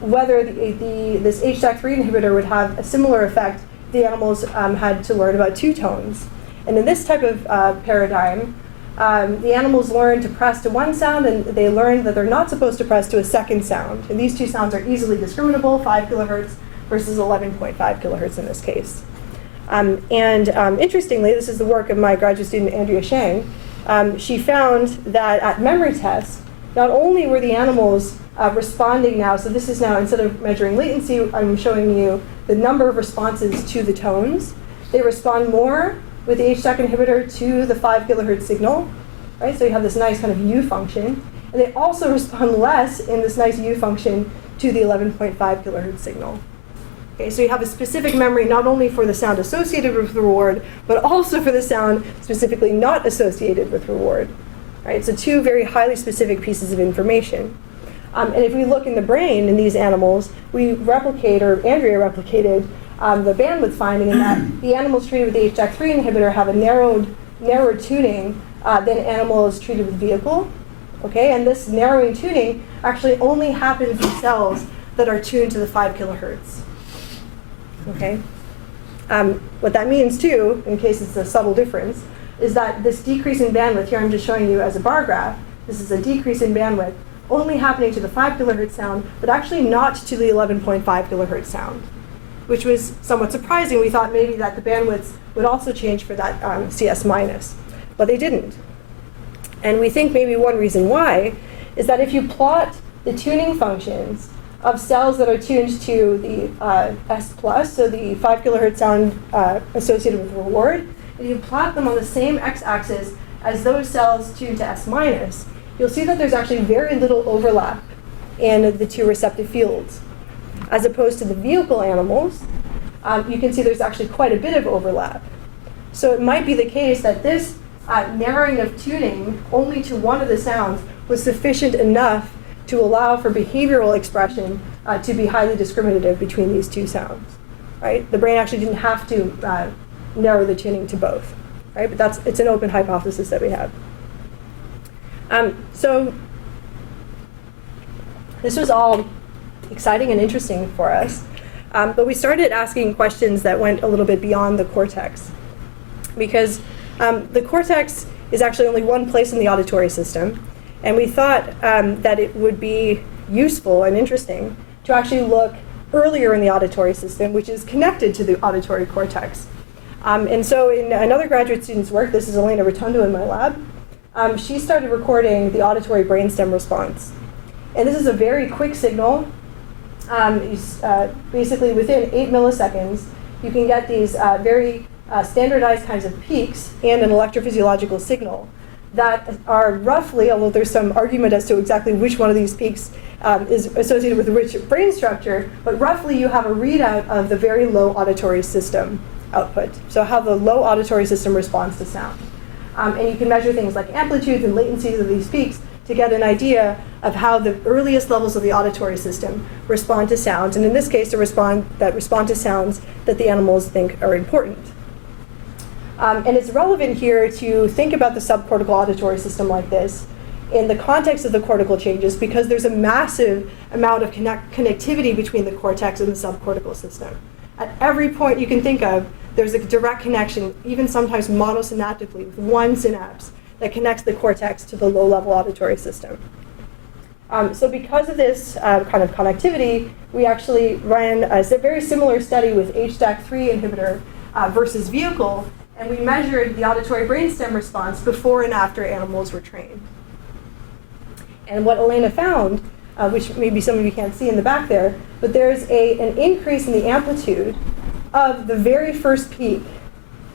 whether this HDAC3 inhibitor would have a similar effect if the animals had to learn about two tones. And in this type of paradigm, the animals learn to press to one sound, and they learn that they're not supposed to press to a second sound. And these two sounds are easily discriminable, 5 kilohertz versus 11.5 kilohertz in this case. Interestingly, this is the work of my graduate student, Andrea Shang. She found that at memory tests, not only were the animals responding now, so this is now, instead of measuring latency, I'm showing you the number of responses to the tones. They respond more with the HDAC inhibitor to the 5 kilohertz signal, right? So you have this nice kind of U function. And they also respond less in this nice U function to the 11.5 kilohertz signal. Okay, so you have a specific memory not only for the sound associated with reward, but also for the sound specifically not associated with reward. Right? So two very highly specific pieces of information. And if we look in the brain in these animals, we replicate, or Andrea replicated, the bandwidth finding, in that the animals treated with the HDAC3 inhibitor have a narrower tuning than animals treated with vehicle. Okay, and this narrowing tuning actually only happens in cells that are tuned to the 5 kilohertz. Okay, what that means too, in case it's a subtle difference, is that this decrease in bandwidth, here I'm just showing you as a bar graph, this is a decrease in bandwidth only happening to the 5 kilohertz sound, but actually not to the 11.5 kilohertz sound, which was somewhat surprising. We thought maybe that the bandwidths would also change for that CS minus, but they didn't. And we think maybe one reason why is that if you plot the tuning functions of cells that are tuned to the S plus, so the 5 kilohertz sound associated with reward, and you plot them on the same x-axis as those cells tuned to S minus, you'll see that there's actually very little overlap in the two receptive fields. As opposed to the vehicle animals, you can see there's actually quite a bit of overlap. So it might be the case that this narrowing of tuning only to one of the sounds was sufficient enough to allow for behavioral expression to be highly discriminative between these two sounds. Right? The brain actually didn't have to narrow the tuning to both. Right? But it's an open hypothesis that we have. So this was all exciting and interesting for us. But we started asking questions that went a little bit beyond the cortex. Because the cortex is actually only one place in the auditory system. And we thought that it would be useful and interesting to actually look earlier in the auditory system, which is connected to the auditory cortex. And so in another graduate student's work, this is Elena Rotundo in my lab, she started recording the auditory brainstem response. And this is a very quick signal. Basically, within 8 milliseconds, you can get these very standardized kinds of peaks and an electrophysiological signal that are roughly, although there's some argument as to exactly which one of these peaks is associated with which brain structure, but roughly you have a readout of the very low auditory system output. So how the low auditory system responds to sound. And you can measure things like amplitudes and latencies of these peaks to get an idea of how the earliest levels of the auditory system respond to sounds, and in this case, respond to sounds that the animals think are important. And it's relevant here to think about the subcortical auditory system like this in the context of the cortical changes, because there's a massive amount of connectivity between the cortex and the subcortical system. At every point you can think of, there's a direct connection, even sometimes monosynaptically, with one synapse that connects the cortex to the low-level auditory system. So because of this kind of connectivity, we actually ran a very similar study with HDAC3 inhibitor versus vehicle, and we measured the auditory brainstem response before and after animals were trained. And what Elena found, which maybe some of you can't see in the back there, but there's an increase in the amplitude of the very first peak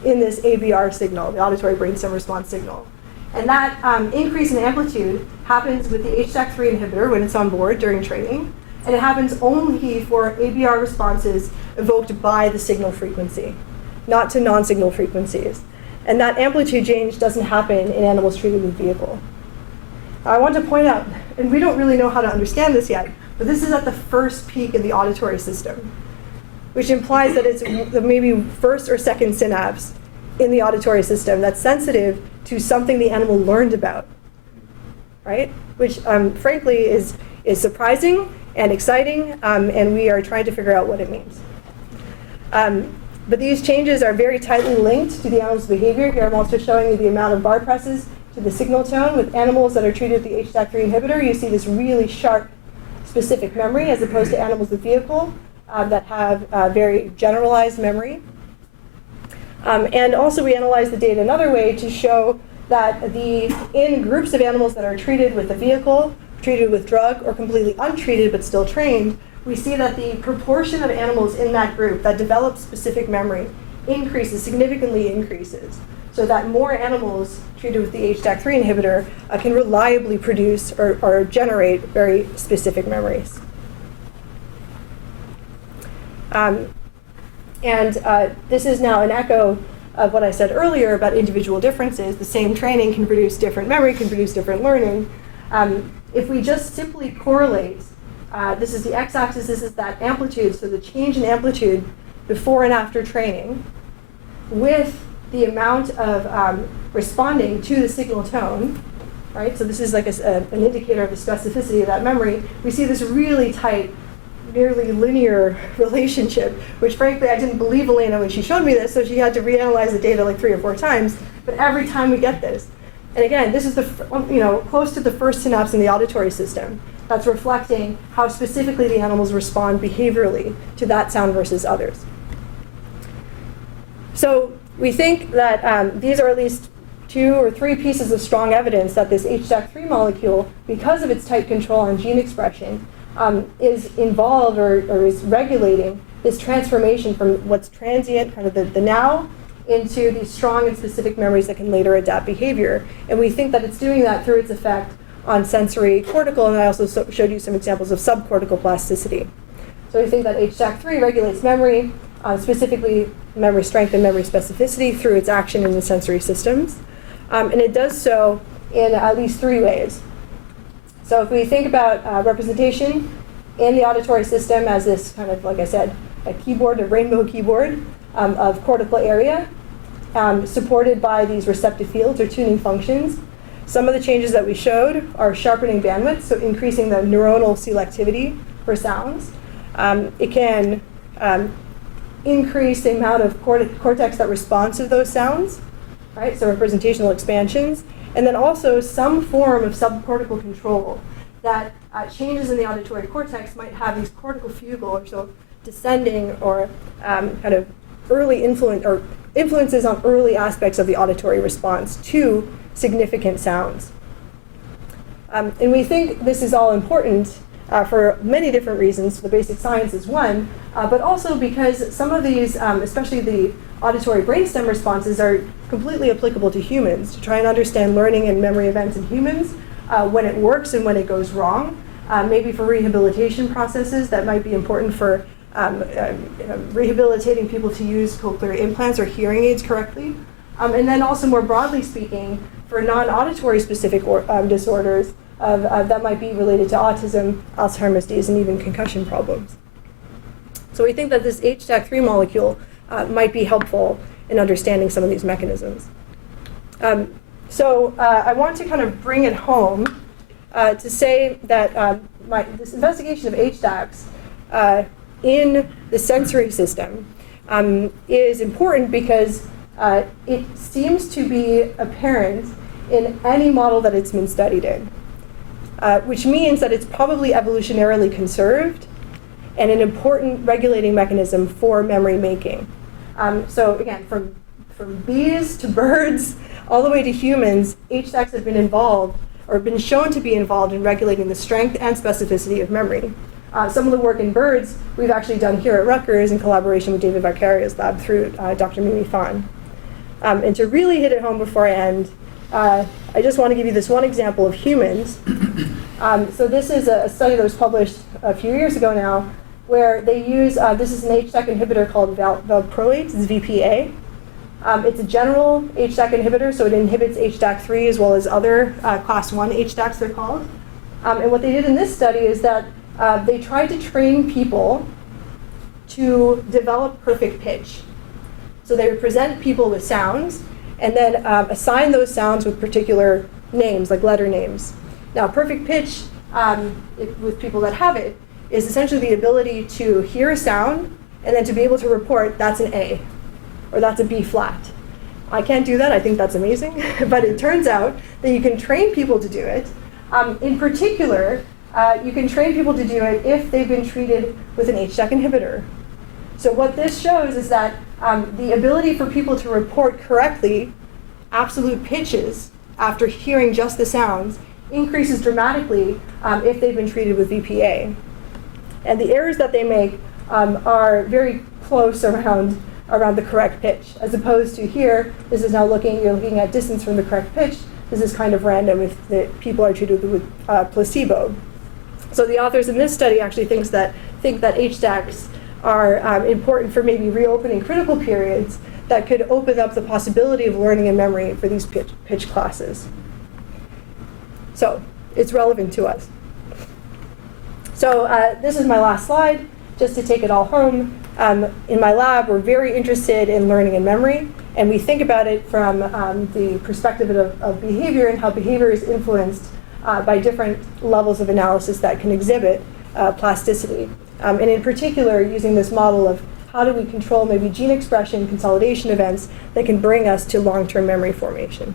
in this ABR signal, the auditory brainstem response signal. And that increase in amplitude happens with the HDAC3 inhibitor when it's on board during training, and it happens only for ABR responses evoked by the signal frequency, not to non-signal frequencies. And that amplitude change doesn't happen in animals treated with vehicle. I want to point out, and we don't really know how to understand this yet, but this is at the first peak in the auditory system, which implies that it's the maybe first or second synapse in the auditory system that's sensitive to something the animal learned about, right? Which frankly is surprising and exciting, and we are trying to figure out what it means. But these changes are very tightly linked to the animal's behavior. Here I'm also showing you the amount of bar presses to the signal tone. With animals that are treated with the HDAC3 inhibitor, you see this really sharp specific memory, as opposed to animals with vehicle that have very generalized memory. And also we analyzed the data another way to show that in groups of animals that are treated with a vehicle, treated with drug, or completely untreated but still trained, we see that the proportion of animals in that group that develop specific memory significantly increases, so that more animals treated with the HDAC3 inhibitor can reliably produce or generate very specific memories. This is now an echo of what I said earlier about individual differences. The same training can produce different memory, can produce different learning. If we just simply correlate, this is the x-axis, this is that amplitude, so the change in amplitude before and after training with the amount of responding to the signal tone, right? So this is like an indicator of the specificity of that memory. We see this really tight, nearly linear relationship, which frankly I didn't believe Elena when she showed me this, so she had to reanalyze the data like 3 or 4 times. But every time we get this, and again, this is close to the first synapse in the auditory system. That's reflecting how specifically the animals respond behaviorally to that sound versus others. So we think that these are at least 2 or 3 pieces of strong evidence that this HDAC3 molecule, because of its tight control on gene expression, is involved or is regulating this transformation from what's transient, kind of the now, into these strong and specific memories that can later adapt behavior. And we think that it's doing that through its effect on sensory cortical, and I also showed you some examples of subcortical plasticity. So we think that HDAC3 regulates memory, specifically memory strength and memory specificity through its action in the sensory systems. And it does so in at least 3 ways. So if we think about representation in the auditory system as this kind of, like I said, a keyboard, a rainbow keyboard of cortical area, supported by these receptive fields or tuning functions. Some of the changes that we showed are sharpening bandwidth, so increasing the neuronal selectivity for sounds. It can increase the amount of cortex that responds to those sounds, right? So representational expansions. And then also some form of subcortical control that changes in the auditory cortex might have these cortical fugal, or so descending or kind of early influences on early aspects of the auditory response to significant sounds. And we think this is all important for many different reasons. The basic science is one, but also because some of these, especially the auditory brainstem responses, are completely applicable to humans, to try and understand learning and memory events in humans, when it works and when it goes wrong. Maybe for rehabilitation processes that might be important for rehabilitating people to use cochlear implants or hearing aids correctly. And then also more broadly speaking, for non-auditory specific disorders that might be related to autism, Alzheimer's disease, and even concussion problems. So we think that this HDAC3 molecule might be helpful in understanding some of these mechanisms. So I want to kind of bring it home to say that this investigation of HDACs in the sensory system is important because it seems to be apparent in any model that it's been studied in, which means that it's probably evolutionarily conserved and an important regulating mechanism for memory making. So again, from bees to birds, all the way to humans, HDACs have been involved or been shown to be involved in regulating the strength and specificity of memory. Some of the work in birds we've actually done here at Rutgers in collaboration with David Vicaria's lab through Dr. Mimi Fan. And to really hit it home before I end, I just want to give you this one example of humans. So this is a study that was published a few years ago now, where they use, this is an HDAC inhibitor called valproate, it's VPA. It's a general HDAC inhibitor, so it inhibits HDAC3 as well as other class 1 HDACs, they're called. And what they did in this study is that they tried to train people to develop perfect pitch. So they would present people with sounds and then assign those sounds with particular names, like letter names. Now, perfect pitch, with people that have it, is essentially the ability to hear a sound and then to be able to report that's an A or that's a B flat. I can't do that. I think that's amazing. But it turns out that you can train people to do it. In particular, you can train people to do it if they've been treated with an HDAC inhibitor. So what this shows is that the ability for people to report correctly absolute pitches after hearing just the sounds increases dramatically if they've been treated with VPA. And the errors that they make are very close around the correct pitch, as opposed to here, this is now you're looking at distance from the correct pitch. This is kind of random if the people are treated with placebo. So the authors in this study actually think that HDACs are important for maybe reopening critical periods that could open up the possibility of learning and memory for these pitch classes. So it's relevant to us. So this is my last slide, just to take it all home. In my lab, we're very interested in learning and memory, and we think about it from the perspective of behavior and how behavior is influenced by different levels of analysis that can exhibit plasticity. And in particular, using this model of how do we control maybe gene expression consolidation events that can bring us to long-term memory formation.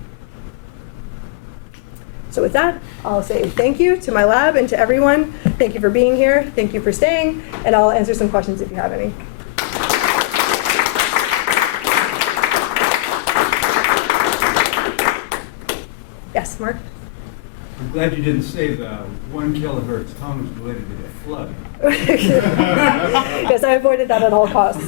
So with that, I'll say thank you to my lab and to everyone. Thank you for being here. Thank you for staying. And I'll answer some questions if you have any. Yes, Mark? I'm glad you didn't say the 1 kilohertz tone was related to the flood. Yes, I avoided that at all costs.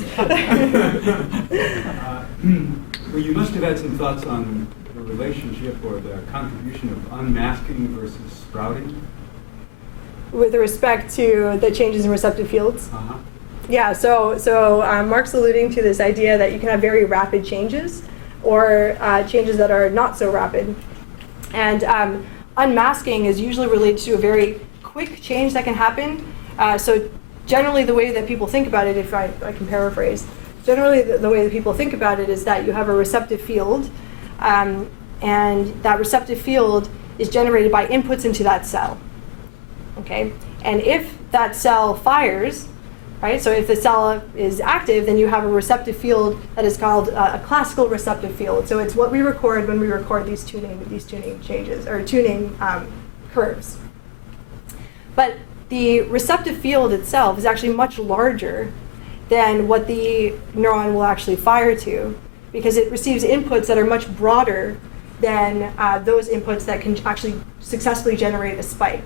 Well, you must have had some thoughts on the relationship or the contribution of unmasking versus sprouting. With respect to the changes in receptive fields? Uh-huh. Yeah, so Mark's alluding to this idea that you can have very rapid changes or changes that are not so rapid. And unmasking is usually related to a very quick change that can happen. So generally the way that people think about it, if I can paraphrase, generally the way that people think about it is that you have a receptive field, and that receptive field is generated by inputs into that cell. Okay? And if that cell fires, right, so if the cell is active, then you have a receptive field that is called a classical receptive field. So it's what we record when we record these tuning changes, or tuning curves. But the receptive field itself is actually much larger than what the neuron will actually fire to, because it receives inputs that are much broader than those inputs that can actually successfully generate a spike.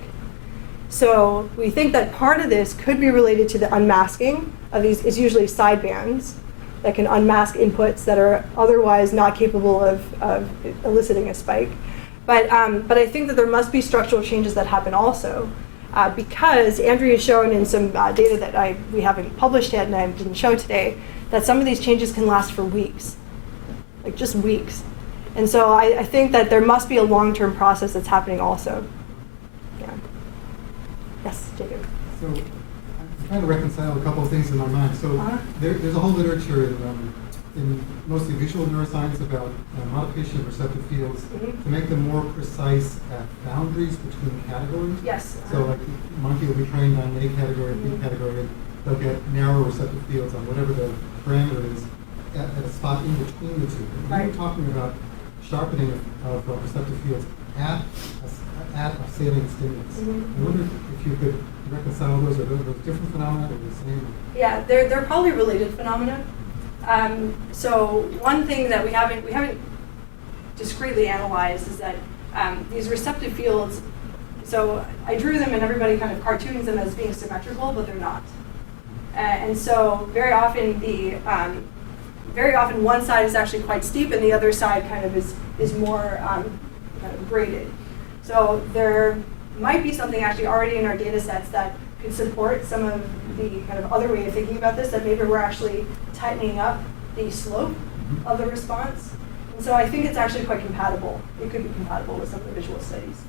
So we think that part of this could be related to the unmasking of these. It's usually sidebands that can unmask inputs that are otherwise not capable of eliciting a spike. But I think that there must be structural changes that happen also, because Andrea has shown in some data that we haven't published yet and I didn't show today, that some of these changes can last for weeks, like just weeks. And so I think that there must be a long-term process that's happening also. Yeah. Yes, Jacob. So I'm trying to reconcile a couple of things in my mind. So there's a whole literature in mostly visual neuroscience about modification of receptive fields to make them more precise at boundaries between categories. Yes. So like the monkey will be trained on A category, B category, they'll get narrow receptive fields on whatever the parameter is at a spot in between the two. And Right. we're talking about sharpening of receptive fields at a salient stimulus. I wonder if you could reconcile those. Are those different phenomena or the same? Yeah, they're probably related phenomena. So one thing that we haven't discreetly analyzed is that these receptive fields. So I drew them, and everybody kind of cartoons them as being symmetrical, but they're not. And so very often one side is actually quite steep, and the other side kind of is more kind of graded. So there might be something actually already in our data sets that could support some of the kind of other way of thinking about this, that maybe we're actually tightening up the slope of the response. And so I think it's actually quite compatible. It could be compatible with some of the visual studies.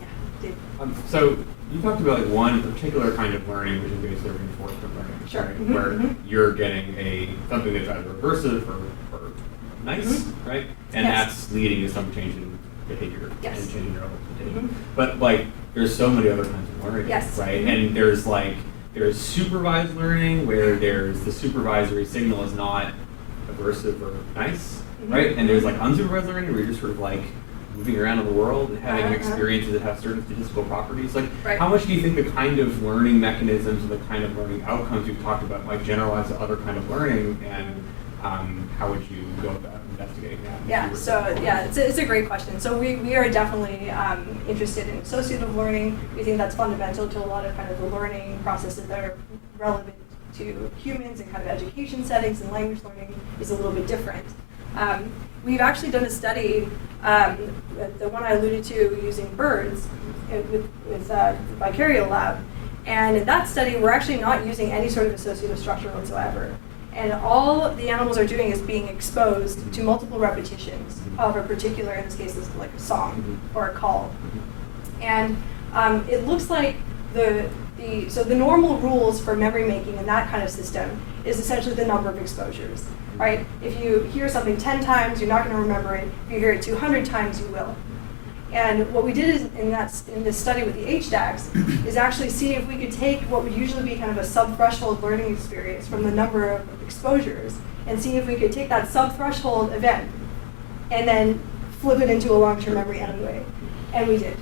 Yeah, Dave. So you talked about like one particular kind of learning, which is going to be reinforcement learning, Sure. right? Where you're getting something that's either recursive or nice, right? And Yes. that's leading to some change in behavior Yes. and change in neural activity. But like, there's so many other kinds of learning, Yes. right? And there's supervised learning where there's the supervisory signal is not aversive or nice, right? And there's like unsupervised learning where you're just sort of like moving around in the world and having experiences that have certain statistical properties. Like, Right. how much do you think the kind of learning mechanisms and the kind of learning outcomes you've talked about might generalize to other kind of learning, and how would you go about investigating that? Yeah, so yeah, it's a great question. So we are definitely interested in associative learning. We think that's fundamental to a lot of kind of the learning processes that are relevant to humans, and kind of education settings, and language learning is a little bit different. We've actually done a study, the one I alluded to using birds with the Vicarial Lab. And in that study, we're actually not using any sort of associative structure whatsoever. And all the animals are doing is being exposed to multiple repetitions of a particular, in this case, it's like a song or a call. And it looks like so the normal rules for memory making in that kind of system is essentially the number of exposures, right? If you hear something 10 times, you're not going to remember it. If you hear it 200 times, you will. And what we did is in this study with the HDACs is actually see if we could take what would usually be kind of a sub-threshold learning experience from the number of exposures and see if we could take that sub-threshold event and then flip it into a long-term memory anyway. And we did.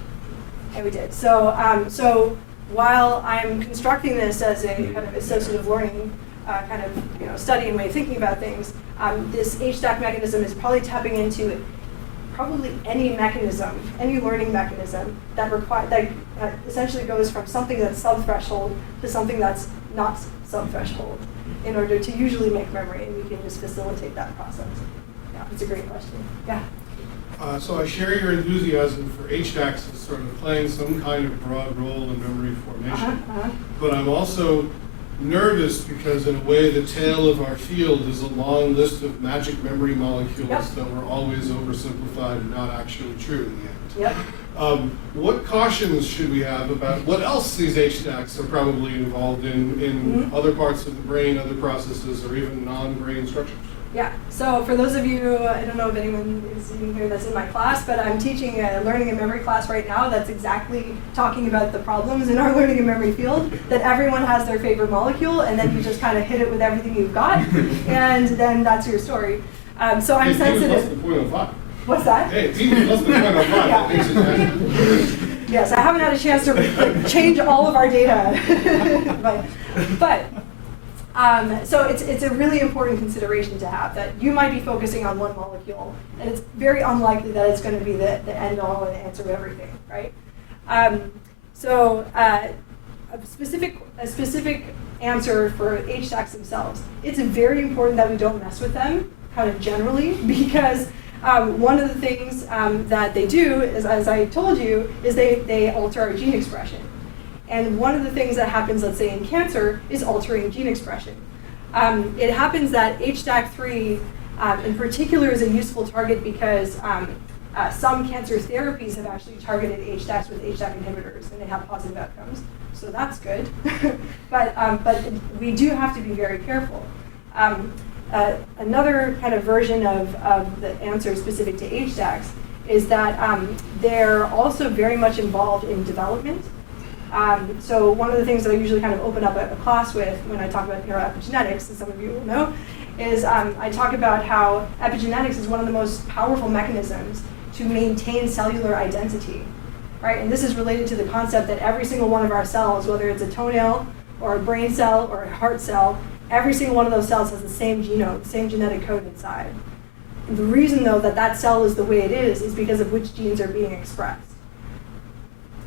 And we did. So while I'm constructing this as a kind of associative learning kind of study and way of thinking about things, this HDAC mechanism is probably tapping into probably any mechanism, any learning mechanism that essentially goes from something that's sub-threshold to something that's not sub-threshold in order to usually make memory, and we can just facilitate that process. Yeah, it's a great question. Yeah. So I share your enthusiasm for HDACs as sort of playing some kind of broad role in memory formation. But I'm also nervous because in a way the tale of our field is a long list of magic memory molecules that were always oversimplified and not actually true in the end. Yep. What cautions should we have about what else these HDACs are probably involved in other parts of the brain, other processes, or even non-brain structures? Yeah, so for those of you, I don't know if anyone is in here that's in my class, but I'm teaching a learning and memory class right now that's exactly talking about the problems in our learning and memory field, that everyone has their favorite molecule, and then you just kind of hit it with everything you've got, and then that's your story. So I'm sensitive. Less than 0.05. What's that? Hey, it's even less than 0.05. That makes it accurate. Yes, I haven't had a chance to change all of our data, but so it's a really important consideration to have, that you might be focusing on one molecule, and it's very unlikely that it's going to be the end all and answer of everything, right? So a specific answer for HDACs themselves, it's very important that we don't mess with them, kind of generally, because one of the things that they do, is, as I told you, is they alter our gene expression. And one of the things that happens, let's say in cancer, is altering gene expression. It happens that HDAC3 in particular is a useful target because some cancer therapies have actually targeted HDACs with HDAC inhibitors, and they have positive outcomes. So that's good. but we do have to be very careful. Another kind of version of the answer specific to HDACs is that they're also very much involved in development. So one of the things that I usually kind of open up a class with when I talk about neuroepigenetics, as some of you will know, is I talk about how epigenetics is one of the most powerful mechanisms to maintain cellular identity, right? And this is related to the concept that every single one of our cells, whether it's a toenail or a brain cell or a heart cell, every single one of those cells has the same genome, the same genetic code inside. And the reason, though, that that cell is the way it is because of which genes are being expressed.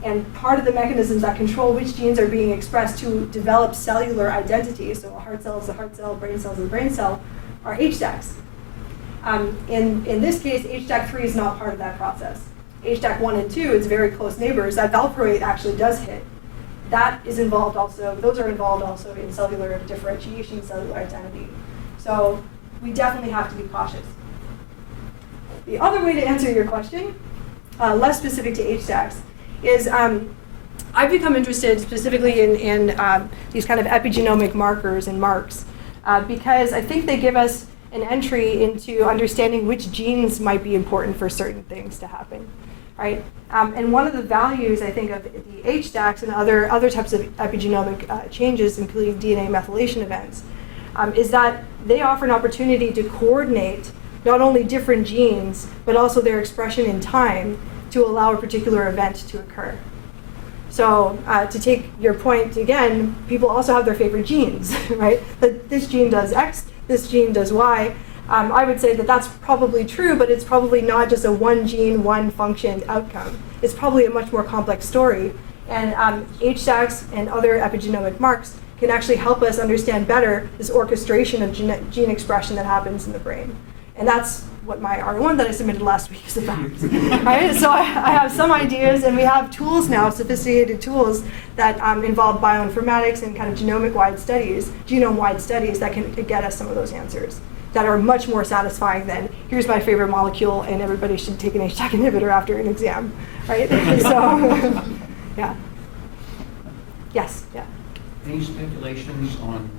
And part of the mechanisms that control which genes are being expressed to develop cellular identity, so a heart cell is a heart cell, brain cell is a brain cell, are HDACs. In this case, HDAC3 is not part of that process. HDAC1 and 2, it's very close neighbors. That valproate actually does hit. That is involved also, those are involved also in cellular differentiation, cellular identity. So we definitely have to be cautious. The other way to answer your question, less specific to HDACs, is I've become interested specifically in these kind of epigenomic markers and marks because I think they give us an entry into understanding which genes might be important for certain things to happen, right? And one of the values, I think, of the HDACs and other types of epigenomic changes, including DNA methylation events, is that they offer an opportunity to coordinate not only different genes, but also their expression in time to allow a particular event to occur. So to take your point again, people also have their favorite genes, right? That this gene does X, this gene does Y. I would say that that's probably true, but it's probably not just a one gene, one function outcome. It's probably a much more complex story. And HDACs and other epigenomic marks can actually help us understand better this orchestration of gene expression that happens in the brain. And that's what my R1 that I submitted last week is about. Right? So I have some ideas, and we have tools now, sophisticated tools that involve bioinformatics and kind of genome-wide studies that can get us some of those answers that are much more satisfying than, here's my favorite molecule, and everybody should take an HDAC inhibitor after an exam, right? So, yeah. Yes, yeah. Any speculations on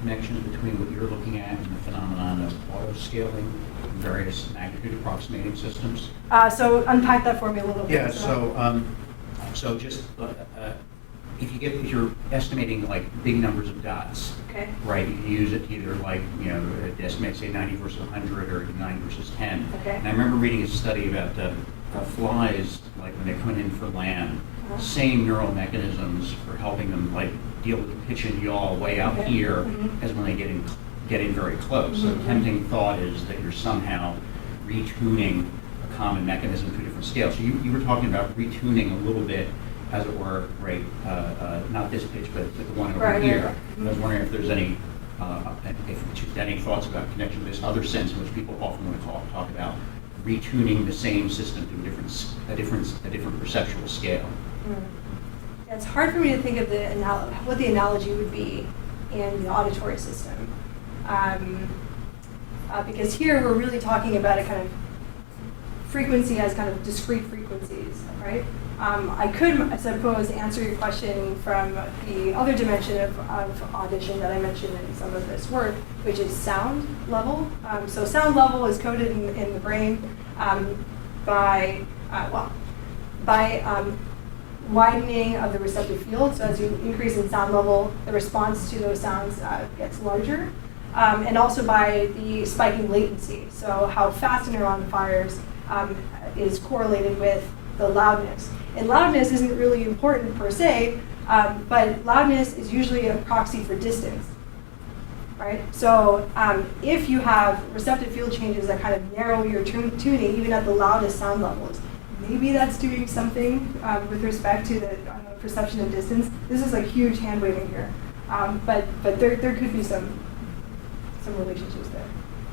connections between what you're looking at and the phenomenon of auto-scaling in various magnitude approximating systems? So unpack that for me a little bit. Yeah, so just if you're estimating like big numbers of dots, Okay. right, you can use it to either like, you know, estimate say 90 versus 100 or 9 versus 10. Okay. And I remember reading a study about flies, like when they come in for land, same neural mechanisms for helping them like deal with the pitch and yaw way out Okay. here Mhm. as when they get in very close. So Mhm. tempting thought is that you're somehow retuning a common mechanism to a different scale. So you were talking about retuning a little bit, as it were, right? Not this pitch, but the one over Right, here. right. And I was wondering if there's any thoughts about connection to this other sense in which people often want to talk about retuning the same system to a different perceptual scale. Yeah, it's hard for me to think of what the analogy would be in the auditory system. Because here we're really talking about a kind of frequency as kind of discrete frequencies, right? I could, I suppose, answer your question from the other dimension of audition that I mentioned in some of this work, which is sound level. So sound level is coded in the brain by widening of the receptive field. So as you increase in sound level, the response to those sounds gets larger. And also by the spiking latency. So how fast a neuron fires is correlated with the loudness. And loudness isn't really important per se, but loudness is usually a proxy for distance, right? So if you have receptive field changes that kind of narrow your tuning, even at the loudest sound levels, maybe that's doing something with respect to the perception of distance. This is like huge hand waving here, but there could be some relationships there.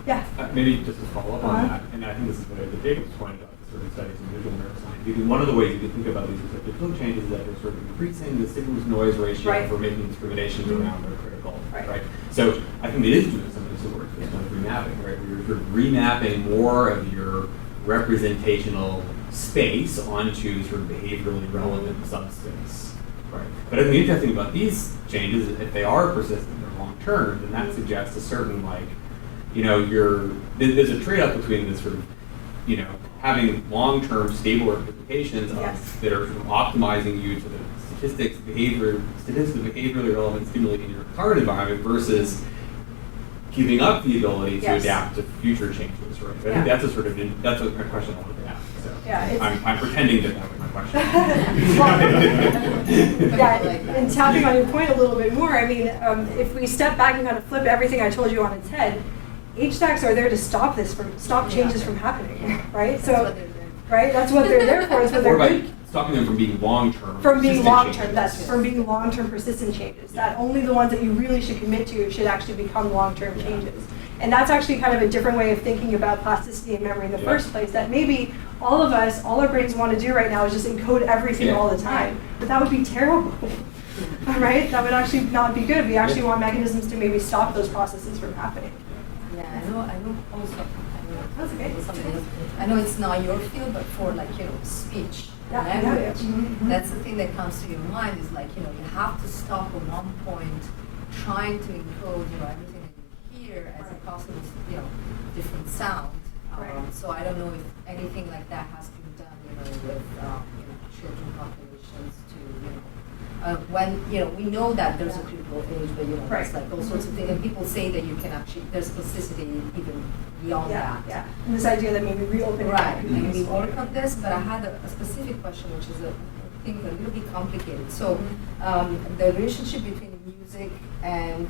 Yeah. Maybe just to follow up on that, and I think this is what David was pointing out, the sort of studies in visual neuroscience. Because one of the ways you can think about these receptive field changes is that they're sort of increasing the signal-to-noise ratio Right. for making discriminations around what are critical, Right. right? So I think it is doing some of this work, this kind of remapping, right? Where you're sort of remapping more of your representational space onto sort of behaviorally relevant subspace, right? But I think the interesting about these changes is if they are persistent or long-term, then that suggests a certain, like, you know, there's a trade-off between this sort of, you know, having long-term stable representations that are sort of optimizing you to the statistically behaviorally relevant stimuli in your current environment versus giving up the ability to adapt to future changes, right? I think that's a sort of that's a question I wanted to ask. So I'm pretending that was my question. And tapping on your point a little bit more, I mean, if we step back and kind of flip everything I told you on its head, HDACs are there to stop changes from happening, right? That's what they're there for. Is what they're good. Stopping them from being long-term. From being long-term, from being long-term persistent changes. That only the ones that you really should commit to should actually become long-term changes. And that's actually kind of a different way of thinking about plasticity and memory in the first place. That maybe all of us, all our brains want to do right now is just encode everything all the time. But that would be terrible, right? That would actually not be good. We actually want mechanisms to maybe stop those processes from happening. Yeah, I know also, That's okay. I know it's not your field, but for like, speech, language, that's the thing that comes to your mind is like, you have to stop at one point trying to encode, everything that you hear as a possible, different sound. So I don't know if anything like that has been done, with, children populations to, when, we know that there's a critical age, but, there's like all sorts of things, and people say that you can actually, there's plasticity even beyond that. Yeah, and this idea that maybe reopening. Right, and we work on this, but I had a specific question, which is, I think, a little bit complicated. So, the relationship between music and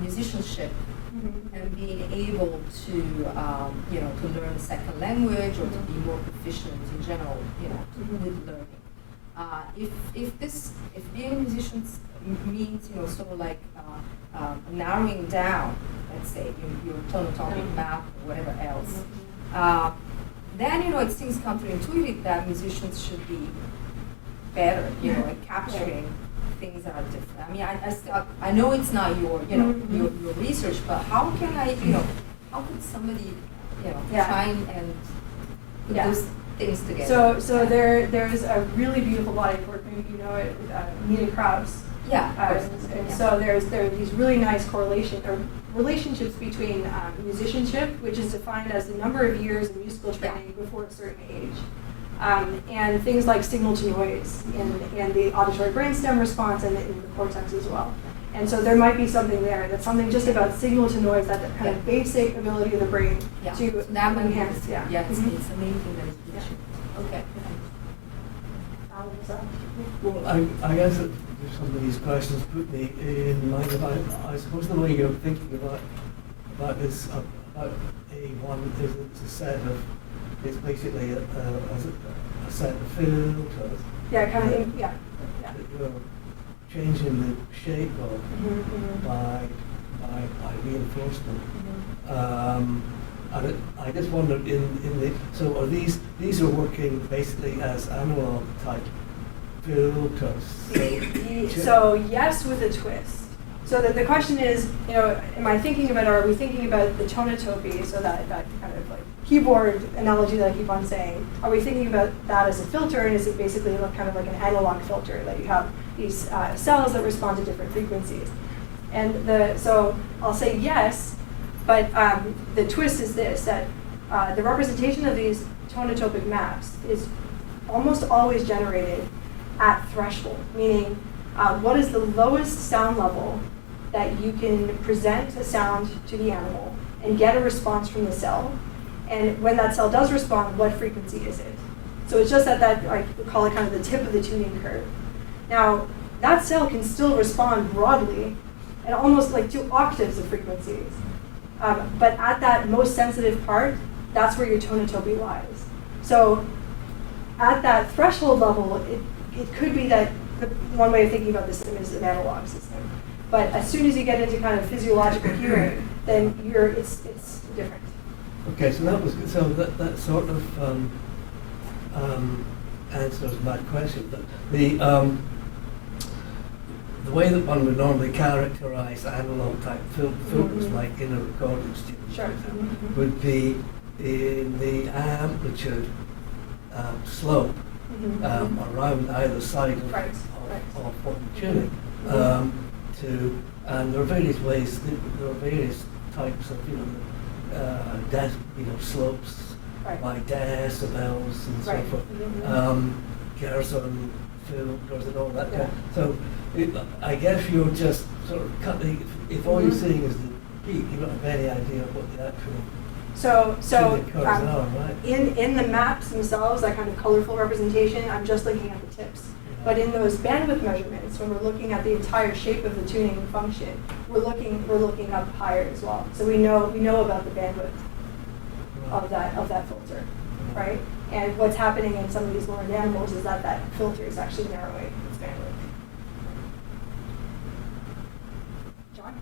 musicianship, and being able to, to learn a second language or to be more proficient in general, with learning. If being a musician means, sort of like narrowing down, let's say, your tonatomic map or whatever else, then, it seems counterintuitive that musicians should be better, at capturing things that are different. I mean, I know it's not your, your research, but how can how could somebody, try and put those things together? So there's a really beautiful body of work, maybe you know it, with Nina Kraus, Yeah, of course. And Yeah. so there are these really nice relationships between musicianship, which is defined as the number of years of musical training before a certain age, and things like signal to noise and the auditory brainstem response and in the cortex as well. And so there might be something there. That's something just about signal to noise, that kind of basic ability of the brain Yeah. to So that might be enhance. the- Yeah. Yeah, it's, Mhm. it's the main thing that is mentioned. Okay. Alan, was that? Well, I guess that if some of these questions put me in mind of, I suppose the way you're thinking about this, about A1 is it's a set of, it's basically a set of filters. Yeah, kind of, yeah. That you're changing the shape of Mhm. by reinforcement. Mhm. And I just wondered so are these are working basically as analog type filters? So yes, with a twist. So the question is, am I thinking about, or are we thinking about the tonotopy, so that kind of like keyboard analogy that I keep on saying, are we thinking about that as a filter, and is it basically kind of like an analog filter, that you have these cells that respond to different frequencies? And so I'll say yes, but the twist is this, that the representation of these tonotopic maps is almost always generated at threshold, meaning what is the lowest sound level that you can present a sound to the animal and get a response from the cell, and when that cell does respond, what frequency is it? So it's just that I call it kind of the tip of the tuning curve. Now, that cell can still respond broadly and almost like 2 octaves of frequencies. But at that most sensitive part, that's where your tonotopy lies. So at that threshold level, it could be that one way of thinking about this system is an analog system. But as soon as you get into kind of physiological hearing, then it's different. Okay, so that was good. So that sort of answers my question. But the way that one would normally characterize analog type filters, Mhm. like in a recording studio, Sure. Mhm. would be in the amplitude slope Mhm. around either side of, Right, of what you're tuning. And there are various ways, there are various types of slopes Right. by decibels and so Right. forth. Mhm. Gerson filters and all that. Yeah. So I guess you're just sort of cutting. If all you're seeing is the peak, you don't have any idea of what the actual So tuning curves are, right? in the maps themselves, that kind of colorful representation, I'm just looking at the tips. But in those bandwidth measurements, when we're looking at the entire shape of the tuning function, we're looking up higher as well. So we know about the bandwidth of that filter, right? And what's happening in some of these learned animals is that filter is actually narrowing its bandwidth. John?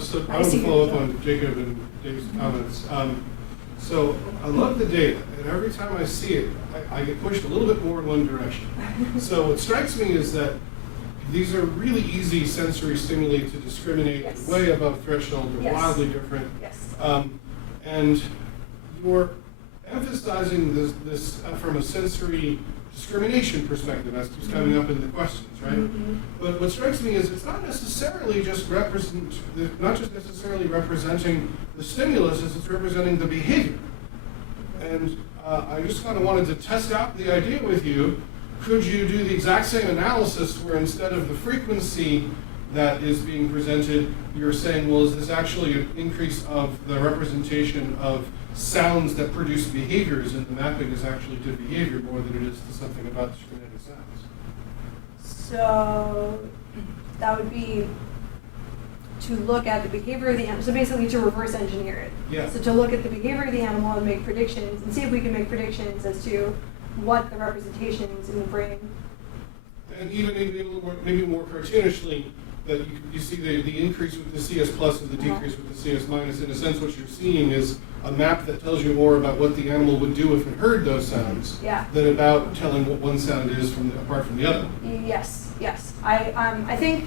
So I I want see to follow you. up on Jacob and Dave's comments. So I love the data, and every time I see it, I get pushed a little bit more in one direction. So what strikes me is that these are really easy sensory stimuli to discriminate, Yes. way above threshold, they're Yes. wildly different. Yes. And you're emphasizing this from a sensory discrimination perspective, as keeps coming up in the questions, right? Mhm. But what strikes me is it's not necessarily not just necessarily representing the stimulus, as it's representing the behavior. And I just kind of wanted to test out the idea with you. Could you do the exact same analysis where instead of the frequency that is being presented, you're saying, well, is this actually an increase of the representation of sounds that produce behaviors, and the mapping is actually to behavior more than it is to something about discriminating sounds? So that would be to look at the behavior of the animal. So basically to reverse engineer it. Yeah. So to look at the behavior of the animal and make predictions, and see if we can make predictions as to what the representations in the brain. And even maybe more cartoonishly, that you see the increase with the CS plus and the decrease with the CS minus. In a sense, what you're seeing is a map that tells you more about what the animal would do if it heard those sounds than about telling what one sound is apart from the other. Yes. I think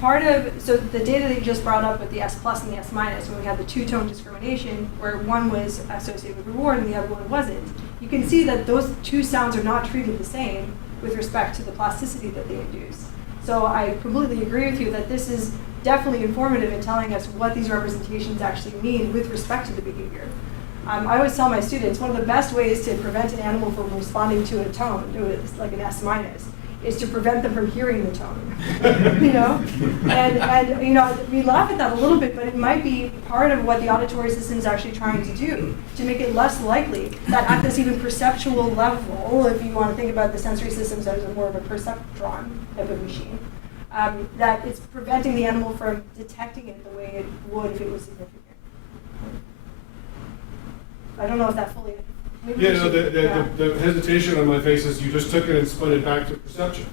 part of, so the data that you just brought up with the S plus and the S minus, when we had the two-tone discrimination, where one was associated with reward and the other one wasn't, you can see that those two sounds are not treated the same with respect to the plasticity that they induce. So I completely agree with you that this is definitely informative in telling us what these representations actually mean with respect to the behavior. I always tell my students, one of the best ways to prevent an animal from responding to a tone, like an S minus, is to prevent them from hearing the tone. You know? And you know, we laugh at that a little bit, but it might be part of what the auditory system is actually trying to do, to make it less likely that at this even perceptual level, if you want to think about the sensory systems as more of a perceptron type of machine, that it's preventing the animal from detecting it the way it would if it was significant. I don't know if that fully. Yeah, no, the hesitation on my face is you just took it and spun it back to perception.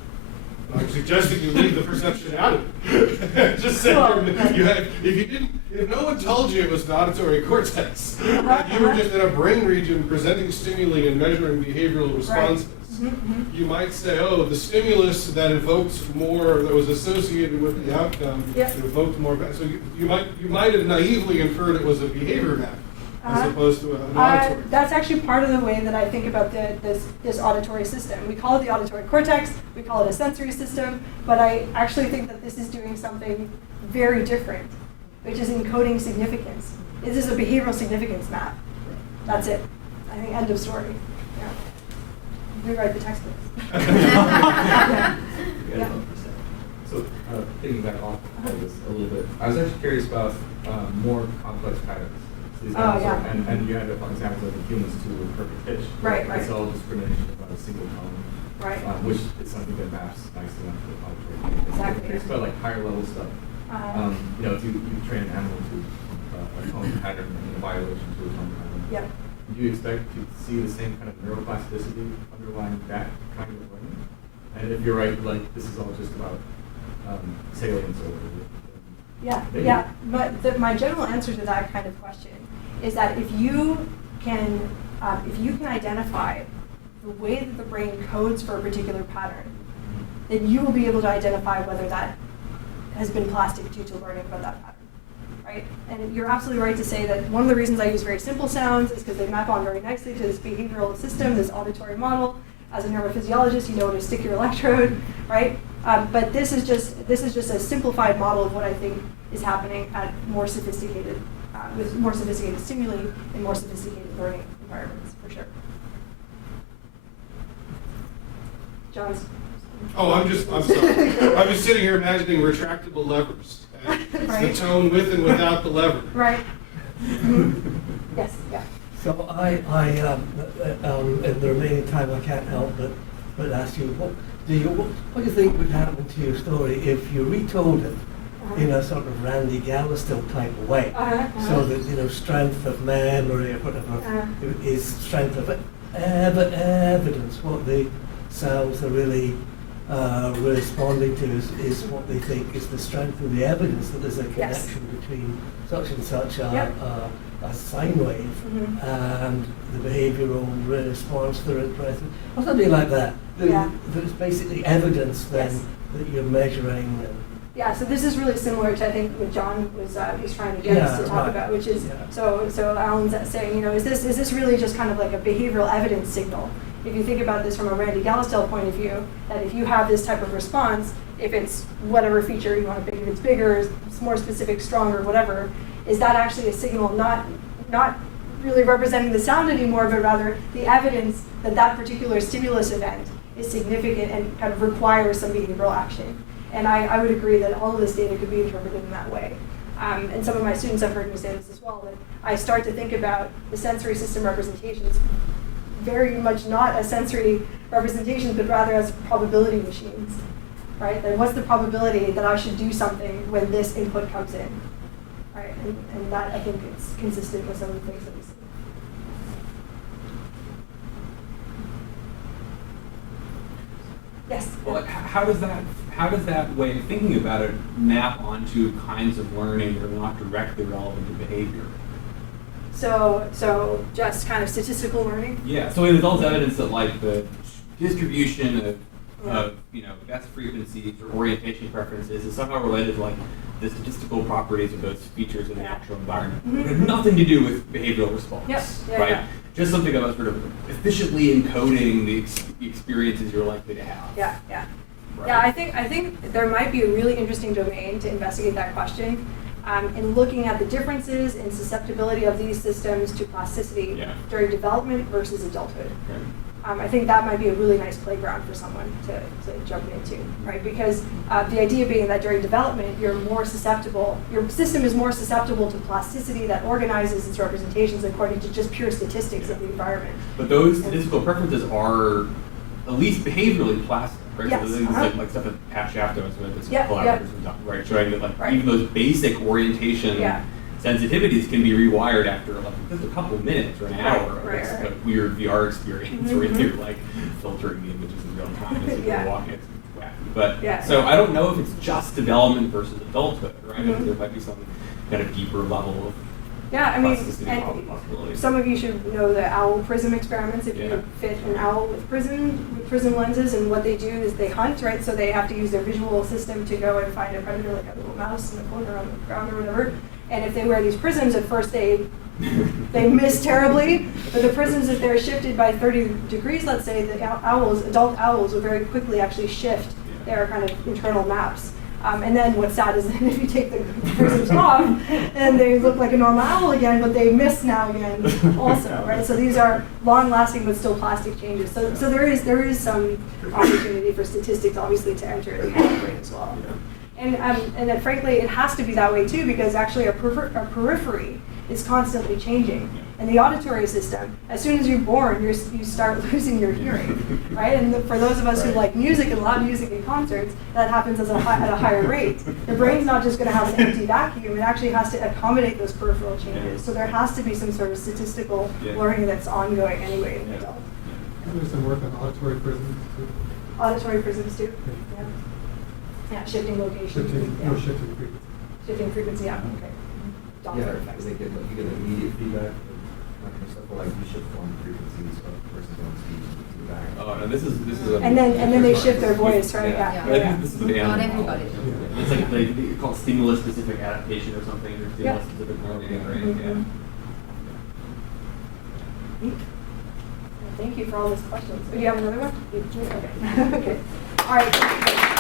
I'm suggesting you leave the perception out of it. Just say if no one told you it was an auditory cortex, and you were just in a brain region presenting stimuli and measuring behavioral responses, you might say, oh, the stimulus that evoked more, that was associated with the outcome, evoked more. So you might have naively inferred it was a behavior map. As opposed to an auditory. That's actually part of the way that I think about this auditory system. We call it the auditory cortex, we call it a sensory system, but I actually think that this is doing something very different, which is encoding significance. This is a behavioral significance map. That's it. I think end of story. Yeah. Rewrite the textbooks. Yeah. So, thinking back off of this a little bit, I was actually curious about more complex patterns. And you had examples of humans to a perfect pitch. Right. It's all discrimination about a single tone. Right. Which is something that maps nicely onto the auditory. Exactly. It's about like higher level stuff. You know, if you train an animal to a tone pattern and a violation to a tone pattern. Do you expect to see the same kind of neuroplasticity underlying that kind of learning? And if you're right, like this is all just about salience or But my general answer to that kind of question is that if you can identify the way that the brain codes for a particular pattern, then you will be able to identify whether that has been plastic due to learning about that pattern, right? And you're absolutely right to say that one of the reasons I use very simple sounds is because they map on very nicely to this behavioral system, this auditory model. As a neurophysiologist, you know where to stick your electrode, right? But this is just a simplified model of what I think is happening at more sophisticated, with more sophisticated stimuli and more sophisticated learning environments, for sure. John's. Oh, I'm sorry. I was sitting here imagining retractable levers. It's the tone with and without the lever. Right. Yes, yeah. So in the remaining time, I can't help but ask you, what do you think would happen to your story if you retold it in a sort of Randy Gallistel type of way, so that strength of memory or whatever is strength of evidence. What the sounds are really responding to is what they think is the strength of the evidence that there's a connection between such and such a sine wave and the behavioral response to it, or something like that. There's basically evidence then that you're measuring. Yeah, so this is really similar to I think what John was trying to get us to talk about, which is so Alan's saying, is this really just kind of like a behavioral evidence signal? If you think about this from a Randy Gallistel point of view, that if you have this type of response, if it's whatever feature you want to pick, if it's bigger, it's more specific, stronger, whatever, is that actually a signal not really representing the sound anymore, but rather the evidence that that particular stimulus event is significant and kind of requires some behavioral action? And I would agree that all of this data could be interpreted in that way. And some of my students have heard me say this as well, that I start to think about the sensory system representations very much not as sensory representations, but rather as probability machines, right? Then what's the probability that I should do something when this input comes in, right? And that, I think, is consistent with some of the things that we see. Yes? Well, how does that way of thinking about it map onto kinds of learning that are not directly relevant to behavior? So just kind of statistical learning? Yeah, so there's all this evidence that like the distribution of of, best frequencies or orientation preferences is somehow related to like the statistical properties of those features in the natural environment. It has nothing to do with behavioral response, right? Yeah. Just something about sort of efficiently encoding the experiences you're likely to have. Yeah. Right? Yeah, I think there might be a really interesting domain to investigate that question in looking at the differences in susceptibility of these systems to plasticity during development versus adulthood. Okay. I think that might be a really nice playground for someone to jump into, right? Because the idea being that during development, you're more susceptible, your system is more susceptible to plasticity that organizes its representations according to just pure statistics of the environment. But those statistical preferences are at least behaviorally plastic, right? Yes. So things like stuff that Pat Shafto and some of his collaborators have done, right? Showing that like even those basic orientation sensitivities can be rewired after like just a couple of minutes or an hour of this like, weird VR experience where you're like filtering the images in real time as you're walking. It's wacky. But so I don't know if it's just development versus adulthood, right? There might be some kind of deeper level of plasticity possibility. Some of you should know the owl prism experiments. If you fit an owl with prism lenses, and what they do is they hunt, right? So they have to use their visual system to go and find a predator, like a little mouse in the corner on the ground or whatever. And if they wear these prisms, at first they miss terribly, but the prisms, if they're shifted by 30 degrees, let's say, the adult owls will very quickly actually shift their kind of internal maps. And then what's sad is that if you take the prisms off, and they look like a normal owl again, but they miss now again also, right? So these are long-lasting but still plastic changes. So there is some opportunity for statistics, obviously, to enter the brain as well. And then frankly, it has to be that way too, because actually our periphery is constantly changing. And the auditory system, as soon as you're born, you start losing your hearing, right? And for those of us who like music and loud music in concerts, that happens at a higher rate. The brain's not just going to have an empty vacuum; it actually has to accommodate those peripheral changes. So there has to be some sort of statistical learning that's ongoing anyway in adults. There's some work on auditory prisms too. Auditory prisms too. Yeah, shifting location. Shifting frequency. Shifting frequency. Okay. Yeah, because you get immediate feedback. Like you shift one frequencies versus one speed back. Oh no, this is. And then they shift their voice, right? Yeah. This is the Not animal everybody. model. It's like they call it stimulus specific adaptation or something, or stimulus specific learning, right? Thank you for all those questions. Do you have another one? Okay. Okay. All right.